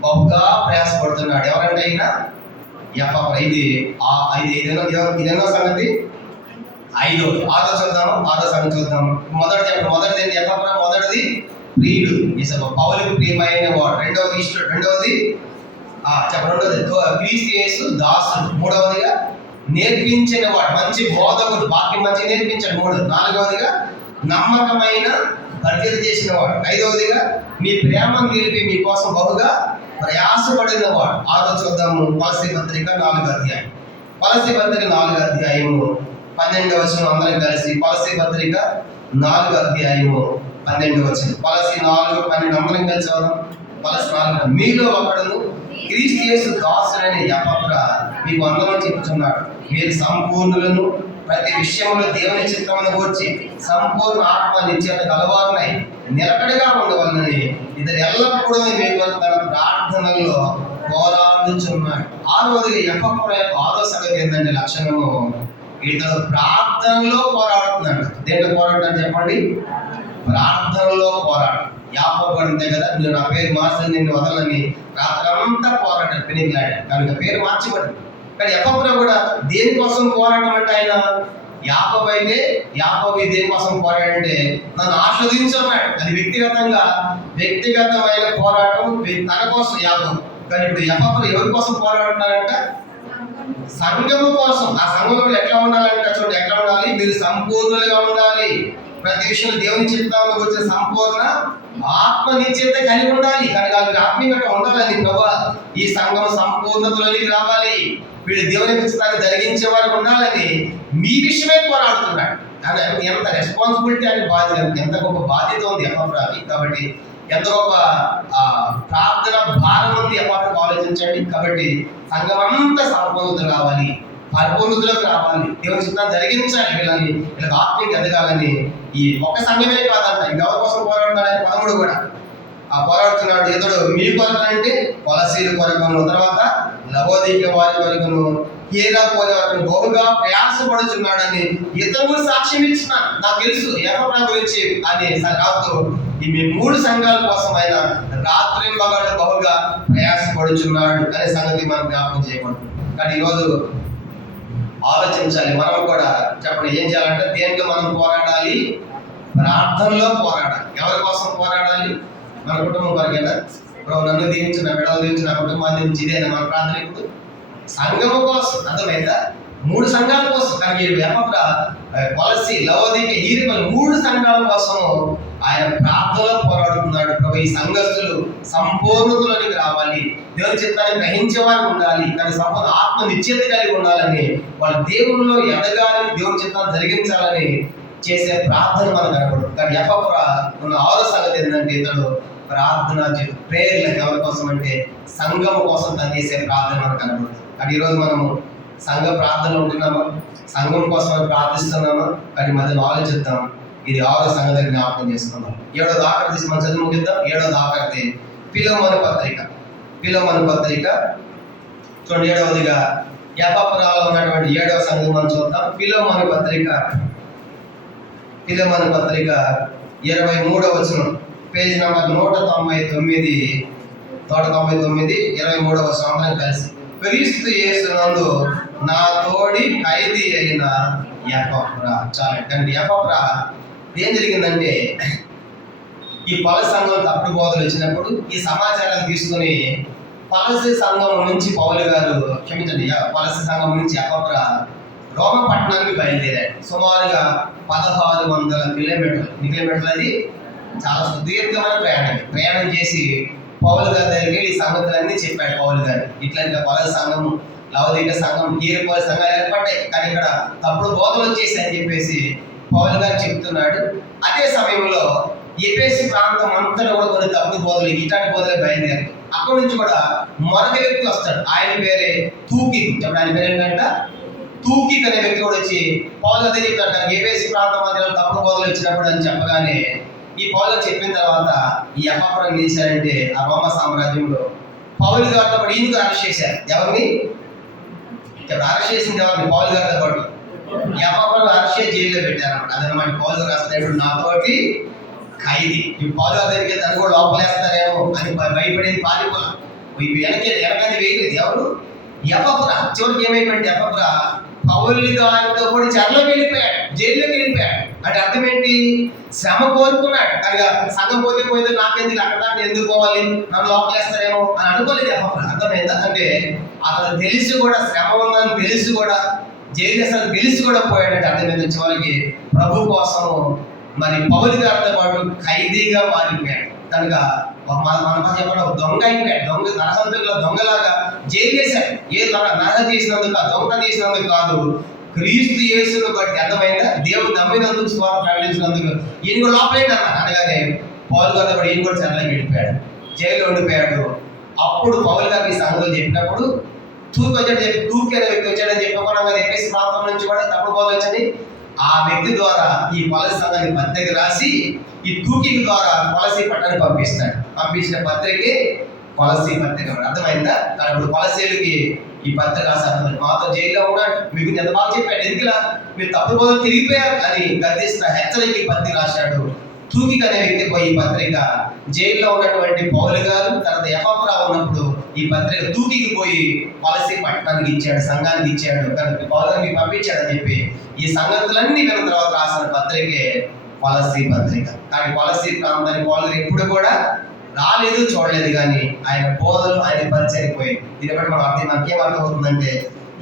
బహుగా ప్రయాసపడుతున్నాడు. ఎవరంటే అయినా ఇది ఇదేనో సంగతి 6వ సంగతి చూద్దాము. మొదటిది ఏంటి? మొదటిది ప్రియుడు, పౌలుకు ప్రియమైన వాడు. రెండవది క్రీస్తు యేసు దాసుడు. 3వదిగా నేర్పించిన వాడు, మంచి బోధకుడు, వాక్యం మంచి నేర్పించాడు. 4వదిగా నమ్మకమైన పరిచయం చేసిన వాడు. 5వదిగా మీ ప్రేమను నిలిపి మీకోసం బహుగా ప్రయాసపడిన వాడు. 6వ చూద్దాము. కొలస్సీ పత్రిక 4వ అధ్యాయం 12వ వచనం అందరం కలిసి. కొలస్సీ పత్రిక 4వ అధ్యాయము 12వ వచనం. కొలస్సీ 4:12 అందరం కలిసి చదువుదాం. కొలస్సీ 4: మీలో ఒకడును క్రీస్తు యేసు దాసుడైన ఎపఫ్రా మీకు వందనం చెప్పుచున్నాడు. మీరు సంపూర్ణులను, ప్రతి విషయంలో దేవుని చిత్తమును గూర్చి సంపూర్ణ ఆత్మ నిశ్చయత కలవారునై నిలకడగా ఉండవాలని ఇతడు ఎల్లప్పుడూ మీకు తన ప్రార్థనల్లో పోరాడుచున్నాడు. ఆరోదిగా ఎప్పటి యొక్క ఆరో సంగతి ఏంటంటే లక్షణము, ఇతడు ప్రార్థనలో పోరాడుతున్నాడు. దేంట్లో పోరాడుతాడు చెప్పండి? ప్రార్థనలో పోరాడు. యాకోబు అంతే కదా, నువ్వు నా పేరు మార్చని నిన్ను వదలని రాత్రంతా పోరాడాడు, పెనికిలాడాడు. కనుక పేరు మార్చబడి. కానీ ఎప్పటిలో కూడా దేనికోసం పోరాటం అంటే ఆయన యాకోబు అయితే యాకోబు దేనికోసం పోరాడంటే నన్ను ఆస్వాదించున్నాడు. అది వ్యక్తిగతమైన పోరాటం తన కోసం యాకోబు. కానీ ఇప్పుడు ఎప్పటిలో ఎవరి కోసం పోరాడుతున్నారంట? సంఘము కోసం. ఆ సంఘంలో ఎట్లా ఉండాలంటే చూడండి, ఎట్లా ఉండాలి? మీరు సంపూర్ణులుగా ఉండాలి. ప్రతి విషయంలో దేవుని చిత్తంలో వచ్చే సంపూర్ణ ఆత్మ నిశ్చయత కలిగి ఉండాలి. కనుక ఆత్మీయంగా ఉండాలని ప్రభా ఈ సంఘం సంపూర్ణతలోకి రావాలి, వీళ్ళు దేవుని చిత్తాన్ని జరిగించే వారు ఉండాలని మీ విషయమే పోరాడుతున్నాడు. కానీ ఎంత రెస్పాన్సిబిలిటీ అని బాధ్యత, ఎంత గొప్ప బాధ్యత ఉంది ఎప్పటికి. కాబట్టి ఎంత గొప్ప ప్రార్థన భారం ఉంది ఎప్పటికి ఆలోచించండి. కాబట్టి సంఘం అంతా సంపూర్ణత రావాలి, పరిపూర్ణతలోకి రావాలి, దేవుని చిత్తాన్ని జరిగించాలి, వీళ్ళకి ఆత్మీయంగా ఎదగాలని ఈ ఒక సంఘమే కాదంట. ఇంకెవరి కోసం పోరాడుతున్నాడు? 13 కూడా పోరాడుతున్నాడు. ఇతడు మీ కొరకు అంటే కొలసీలు కొరకును, తర్వాత లవోదిక వారి కొరకును, హీరాపోలి వరకు బహుగా ప్రయాసపడుచున్నాడని ఇతరులు సాక్ష్యం ఇచ్చినాడు. నాకు తెలుసు ఎఫ్రా గురించి అని రాస్తూ ఈ మీ 3 సంఘాల కోసం ఆయన రాత్రి మగాడు బహుగా ప్రయాసపడుచున్నాడు అనే సంగతి మనం జ్ఞాపకం చేయకూడదు. కానీ ఈరోజు ఆలోచించాలి. మనం కూడా చెప్పండి, ఏం చేయాలంటే దేనికి మనం పోరాడాలి? ప్రార్థనలో పోరాడాలి. ఎవరి కోసం పోరాడాలి? మన కుటుంబం కొరకేనా? ప్రభు నన్ను దీవించిన, బిడ్డలు దీవించిన, కుటుంబాన్ని దీవించి, ఇదేనా మన ప్రార్థన? ఇప్పుడు సంఘము కోసం. అర్థమైందా? 3 సంఘాల కోసం. కానీ ఎప్పట్లా కొలసి, లవోదిక, హీరాపోలి 3 సంఘాల కోసం ఆయన ప్రార్థనలో పోరాడుతున్నాడు. ప్రభు ఈ సంఘస్థులు సంపూర్ణతలోనికి రావాలి, దేవుని చిత్తాన్ని గ్రహించే వారు ఉండాలి, కానీ సంపూర్ణ ఆత్మ నిశ్చయత కలిగి ఉండాలని, వాళ్ళ దేవునిలో ఎదగాలి, దేవుని చిత్తాన్ని జరిగించాలని చేసే ప్రార్థన మనకు కనపడదు. కానీ ఎఫ్రా ఉన్న 6వ సంగతి ఏంటంటే ఇతడు ప్రార్థన ప్రేయర్లకు ఎవరి కోసం అంటే సంఘం కోసం తను చేసే ప్రార్థన మనకు కనపడదు. కానీ ఈరోజు మనము సంఘ ప్రార్థనలు ఉంటున్నామా? సంఘం కోసం ప్రార్థిస్తున్నామా? కానీ మధ్యలో ఆలోచిద్దాం. ఇది 6వ సంగతి జ్ఞాపకం చేసుకుందాం. 7వ ఆఖరి తీసి మనం చదువు ముగిద్దాం. 7వ ఆఖరిది ఫిలోమోను పత్రిక. ఫిలోమోను పత్రిక చూడండి, 7వదిగా ఎఫ్రాలో ఉన్నటువంటి 7వ సంగతి మనం చూద్దాం. ఫిలోమోను పత్రిక 23వ వచనం, పేజ్ నెంబర్ 199, 23వ వచనం అందరం కలిసి. క్రీస్తు యేసునందు నా తోడి ఖైదీ అయిన ఎఫ్రా. చాలా. కానీ ఎఫ్రా ఏం జరిగిందంటే ఈ పలస సంఘం తప్పుడు బోధలు వచ్చినప్పుడు ఈ సమాచారాన్ని తీసుకుని పలస సంఘం నుంచి పౌలు గారు పలస సంఘం నుంచి ఎఫ్రా రోమ పట్టణానికి బయలుదేరాడు. సుమారుగా 1600 కిలోమీటర్లు. ఎన్ని కిలోమీటర్లు? అది చాలా సుదీర్ఘమైన ప్రయాణం చేసి పౌలు గారి దగ్గరికి ఈ సంగతులన్నీ చెప్పాడు. పౌలు గారు ఇట్లా పలస సంఘము, లవోదిక సంఘం, హీరాపోలి సంఘాలు ఏర్పడ్డాయి, కానీ ఇక్కడ తప్పుడు బోధలు వచ్చేసి అని చెప్పేసి పౌలు గారు చెప్తున్నాడు. అదే సమయంలో ఎఫెసు ప్రాంతం అంతా కూడా కొన్ని తప్పుడు బోధలు, ఇట్లాంటి బోధలే బయలుదేరారు. అక్కడి నుంచి కూడా మరొక వ్యక్తి వస్తాడు. ఆయన పేరే తూకి. చెప్పండి, ఆయన పేరు ఏంటంట? తూకి అనే వ్యక్తి కూడా వచ్చి పౌలు అదే చెప్తాడు. కానీ ఎఫెసు ప్రాంతం మధ్యలో తప్పుడు బోధలు వచ్చినప్పుడు అని చెప్పగానే ఈ పౌలు చెప్పిన తర్వాత ఈ ఎఫ్రా ఏం చేశారంటే ఆ రోమ సామ్రాజ్యంలో పౌలు గారితో పాటు ఈయనకు అరెస్ట్ చేశారు. ఎవరిని అరెస్ట్ చేసింది? ఎవరిని? పౌలు గారితో పాటు ఎఫ్రాను అరెస్ట్ చేసి జైల్లో పెట్టారన్నమాట. అదనమాట పౌలు గారు రాస్తున్నాడు, నాతోటి ఖైదీ. ఈ పౌలు గారి దగ్గరికి తను కూడా లోపలేస్తారేమో అని భయపడేది, పారిపోలా. వెనకది వేయలేదు. ఎవరు? ఎఫ్రా. చివరికి ఏమైపోయింది? ఎఫ్రా పౌలు గారితో కూడా చెరలోకి వెళ్ళిపోయాడు, జైల్లోకి వెళ్ళిపోయాడు. అంటే అర్థం ఏంటి? శ్రమ కోరుకున్నాడు. కనుక సంఘం పోతే నాకెందుకు, అక్కడ దాకా ఎందుకు పోవాలి, నన్ను లోపలేస్తారేమో అని అనుకోలేదు ఎఫ్రా. అర్థమైందా? అంటే అతను తెలిసి కూడా, శ్రమ ఉందని తెలిసి కూడా, జైలు అసలు తెలిసి కూడా పోయాడంటే అర్థమైంది. చివరికి ప్రభు కోసము మరి పౌలు గారితో పాటు ఖైదీగా మారిపోయాడు. కనుక మన చెప్పడం దొంగ అయిపోయాడు. నరహంతకుల దొంగలాగా జైలు చేశాడు. నరహ చేసినందుకు, దొంగ చేసినందుకు కాదు, క్రీస్తు యేసును బట్టి. అర్థమైందా? దేవుడు నమ్మినందుకు, స్వార్థ ప్రకటించినందుకు ఈయన కూడా లోపలేడు అన్న. అనగానే పౌలు గారితో కూడా ఈయన కూడా చెరలోకి వెళ్ళిపోయాడు, జైల్లో ఉండిపోయాడు. అప్పుడు పౌలు గారికి ఈ సంగతులు చెప్పినప్పుడు తూకి వచ్చాడు చెప్పి తూకి అనే వ్యక్తి వచ్చాడని చెప్పుకున్నాం కదా. ఎఫెసు ప్రాంతం నుంచి కూడా తప్పుడు బోధ వచ్చింది. ఆ వ్యక్తి ద్వారా ఈ కొలసి సంఘానికి పత్రిక రాసి ఈ తూకి ద్వారా కొలసి పట్టణాన్ని పంపిస్తాడు. పంపించిన పత్రికే కొలసి పత్రిక. అర్థమైందా? ఇప్పుడు కొలసీలకి ఈ పత్రిక రాశారు. మాతో జైల్లో కూడా మీకు ఎంత బాగా చెప్పాడు, ఎందుకులా మీరు తప్పుడు బోధలు తిరిగిపోయారు అని గర్దిస్తున్న హెచ్చరిక ఈ పత్రిక రాశాడు. తూకి అనే వ్యక్తి పోయి ఈ పత్రిక జైల్లో ఉన్నటువంటి పౌలు గారు తర్వాత ఎపఫ్రా ఉన్నప్పుడు ఈ పత్రిక తూకికి పోయి కొలసి పట్టణానికి ఇచ్చాడు, సంఘానికి ఇచ్చాడు. కనుక పౌలు గారిని పంపించాడని చెప్పి ఈ సంగతులన్నీ విన్న తర్వాత రాసిన పత్రికే కొలసి పత్రిక. కానీ కొలసి ప్రాంతానికి పౌలు గారు ఎప్పుడు కూడా రాలేదు, చూడలేదు. కానీ ఆయన బోధలు ఆయన పరిచయం పోయింది. దీన్ని బట్టి మనకేం అర్థమవుతుందంటే,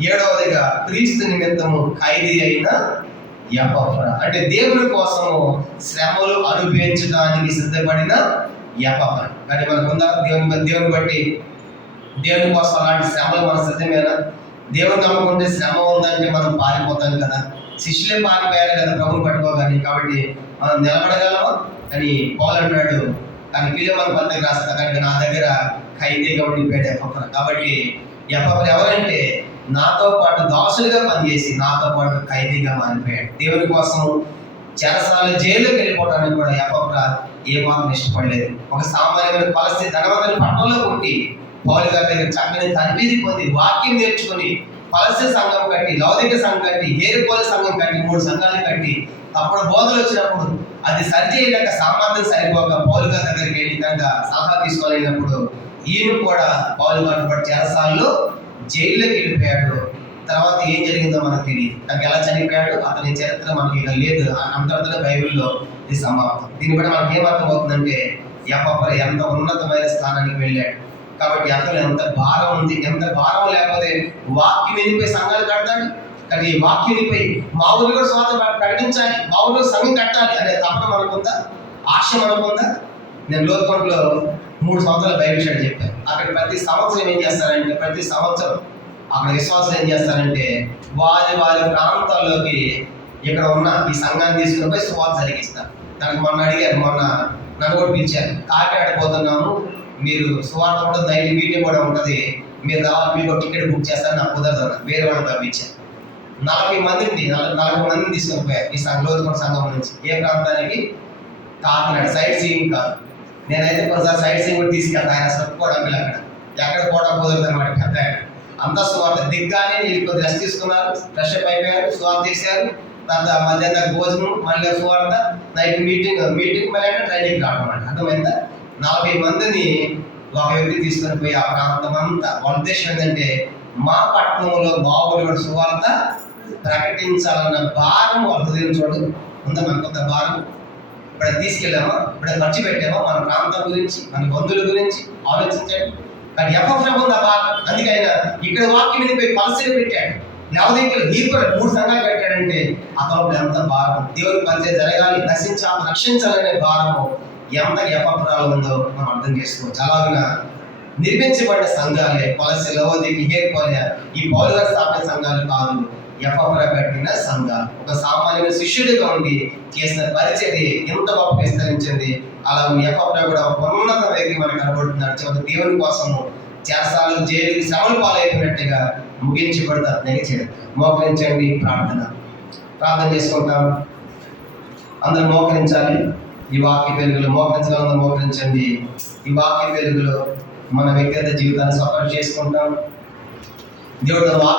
7వదిగా క్రీస్తు నిమిత్తము ఖైదీ అయిన ఎపఫ్రా, అంటే దేవుని కోసము శ్రమలు అనుభవించడానికి సిద్ధపడిన ఎపఫ్రా. అంటే మనకుందా దేవుని బట్టి దేవుని కోసం అలాంటి శ్రమలు మన సిద్ధమేనా? దేవుని నమ్ముకుంటే శ్రమ ఉందంటే మనం పారిపోతాం కదా. శిష్యులే పారిపోయారు కదా ప్రభుని పట్టుకోగాని. కాబట్టి మనం నిలబడగలమా అని పౌలు అంటాడు. కానీ ఫిలెమోను పత్రిక రాస్తా, కానీ నా దగ్గర ఖైదీగా ఉండిపోయాడు ఎపఫ్రా. కాబట్టి ఎపఫ్రా ఎవరంటే నాతో పాటు దాసులుగా పనిచేసి నాతో పాటు ఖైదీగా మారిపోయాడు. దేవుని కోసం చెరసాల జైలుకి వెళ్ళిపోవడానికి కూడా ఎపఫ్రా ఏమాత్రం ఇష్టపడలేదు. ఒక సామాన్యమైన కొలసి ధనవంతుని పట్టణంలో పుట్టి పౌలు గారి దగ్గర చక్కని తరబీది పొంది వాక్యం నేర్చుకుని కొలసి సంఘం కట్టి, లౌదిక సంఘం కట్టి, ఏరుకోల సంఘం కట్టి, 3 సంఘాలు కట్టి అప్పుడు బోధలు వచ్చినప్పుడు అది సరిచేయలేక సామర్థ్యం సరిపోక పౌలు గారి దగ్గరికి వెళ్ళి కనుక సలహా తీసుకోలేనప్పుడు ఈయన కూడా పౌలు గారిని బట్టి చెరసాల్లో జైల్లోకి వెళ్ళిపోయాడు. తర్వాత ఏం జరిగిందో మనకు తెలియదు. నాకు ఎలా చనిపోయాడు అతని చరిత్ర మనకి ఇక లేదు. అంతటితో బైబిల్లో ఇది సమాప్తం. దీన్ని బట్టి మనకి ఏమర్థం అవుతుందంటే ఎపఫ్రా ఎంత ఉన్నతమైన స్థానానికి వెళ్ళాడు. కాబట్టి అతను ఎంత భారం ఉంది, ఎంత భారం లేకపోతే వాక్యం వెళ్ళిపోయి సంఘాలు కడతాడు. కానీ ఈ వాక్యం వెళ్ళిపోయి మా ఊరిలో కూడా స్వాతంత్రం ప్రకటించాలి, మా ఊరిలో సంఘం కట్టాలి అనే తపన మనకుందా, ఆశ మనకుందా? నేను లోతుకొండలో 3 సంవత్సరాలు బైబిల్ స్టడీ చెప్పాను. అక్కడ ప్రతి సంవత్సరం ఏం చేస్తారంటే, ప్రతి సంవత్సరం అక్కడ విశ్వాసం ఏం చేస్తారంటే వారి ప్రాంతాల్లోకి ఇక్కడ ఉన్న ఈ సంఘాన్ని తీసుకుని పోయి సువార్త జరిగిస్తారు. దానికి మొన్న అడిగారు, మొన్న నన్ను కూడా పిలిచారు. కాకినాడ పోతున్నాము, మీరు సువార్త కూడా నైట్ మీటింగ్ కూడా ఉంటుంది, మీరు రావాలి, మీకు టికెట్ బుక్ చేస్తారని నాకు కుదరదు. వేరే వాళ్ళని పంపించారు. 40 మందిని తీసుకొని పోయారు ఈ లోతుకొండ సంఘం నుంచి. ఏ ప్రాంతానికి? కాకినాడ. సైట్ సీయింగ్ కాదు. నేనైతే కొన్నిసారి సైట్ సీయింగ్ కూడా తీసుకెళ్తాను. ఆయన సొప్పుకోవడం అక్కడ ఎక్కడ కూడా కుదరదు అనమాట. పెద్ద ఆయన అంతా సువార్త దిగ్గానే వీళ్ళు కొద్ది రెస్ట్ తీసుకున్నారు, ఫ్రెష్ అప్ అయిపోయారు, సువార్త చేశారు. తర్వాత మధ్యాహ్నం భోజనం, మళ్ళీ సువార్త, నైట్ మీటింగ్ మళ్ళీ అంటే ట్రైనింగ్ రావడం అనమాట. అర్థమైందా? 40 మందిని ఒక వ్యక్తి తీసుకొని పోయి ఆ ప్రాంతం అంతా వాళ్ళ ఉద్దేశం ఏంటంటే మా పట్టణంలో బాబులు సువార్త ప్రకటించాలన్న భారం వాళ్ళ హృదయం చూడు ఉందా. మనకొంత భారం ఇప్పుడు తీసుకెళ్ళామా, ఇప్పుడు ఖర్చు పెట్టామా, మన ప్రాంతం గురించి, మన బంధువుల గురించి ఆలోచించండి. కానీ ఎపఫ్రా ఉంది ఆ భారం. అందుకే ఆయన ఇక్కడ వాక్యం వెళ్ళిపోయి పరిచయం పెట్టాడు. లౌదికలు హీబ్రూ 3 సంఘాలు పెట్టాడంటే అతను ఎంత భారం, దేవుని పరిచయం జరగాలి, రక్షించాలనే భారము ఎంత ఎపఫ్రాలో ఉందో మనం అర్థం చేసుకోవచ్చు. అలాగా నిర్మించబడిన సంఘాలే కొలసి, లౌదిక, హియర్పోలియా ఈ పౌలు గారు స్థాపించిన సంఘాలు కాదు, ఎపఫ్రా కట్టిన సంఘాలు. ఒక సామాన్య శిష్యుడిగా ఉండి చేసిన పరిచర్య ఎంత గొప్ప విస్తరించింది. అలా ఎపఫ్రా కూడా ఉన్నత వ్యక్తి మనకు కనబడుతున్నాడు. చివరి దేవుని కోసము చెరసాలు జైలుకి శ్రమలు పాలైపోయినట్టుగా ముగించబడతారు. దయచేయండి మోకరించండి, ప్రార్థన చేసుకుంటాం. అందరూ మోకరించాలి. ఈ వాక్య వెలుగులో మోకరించగలందరూ మోకరించండి. ఈ వాక్య వెలుగులో మన వ్యక్తిగత జీవితాన్ని సఫర్ చేసుకుంటాం. దేవుడు వాక్య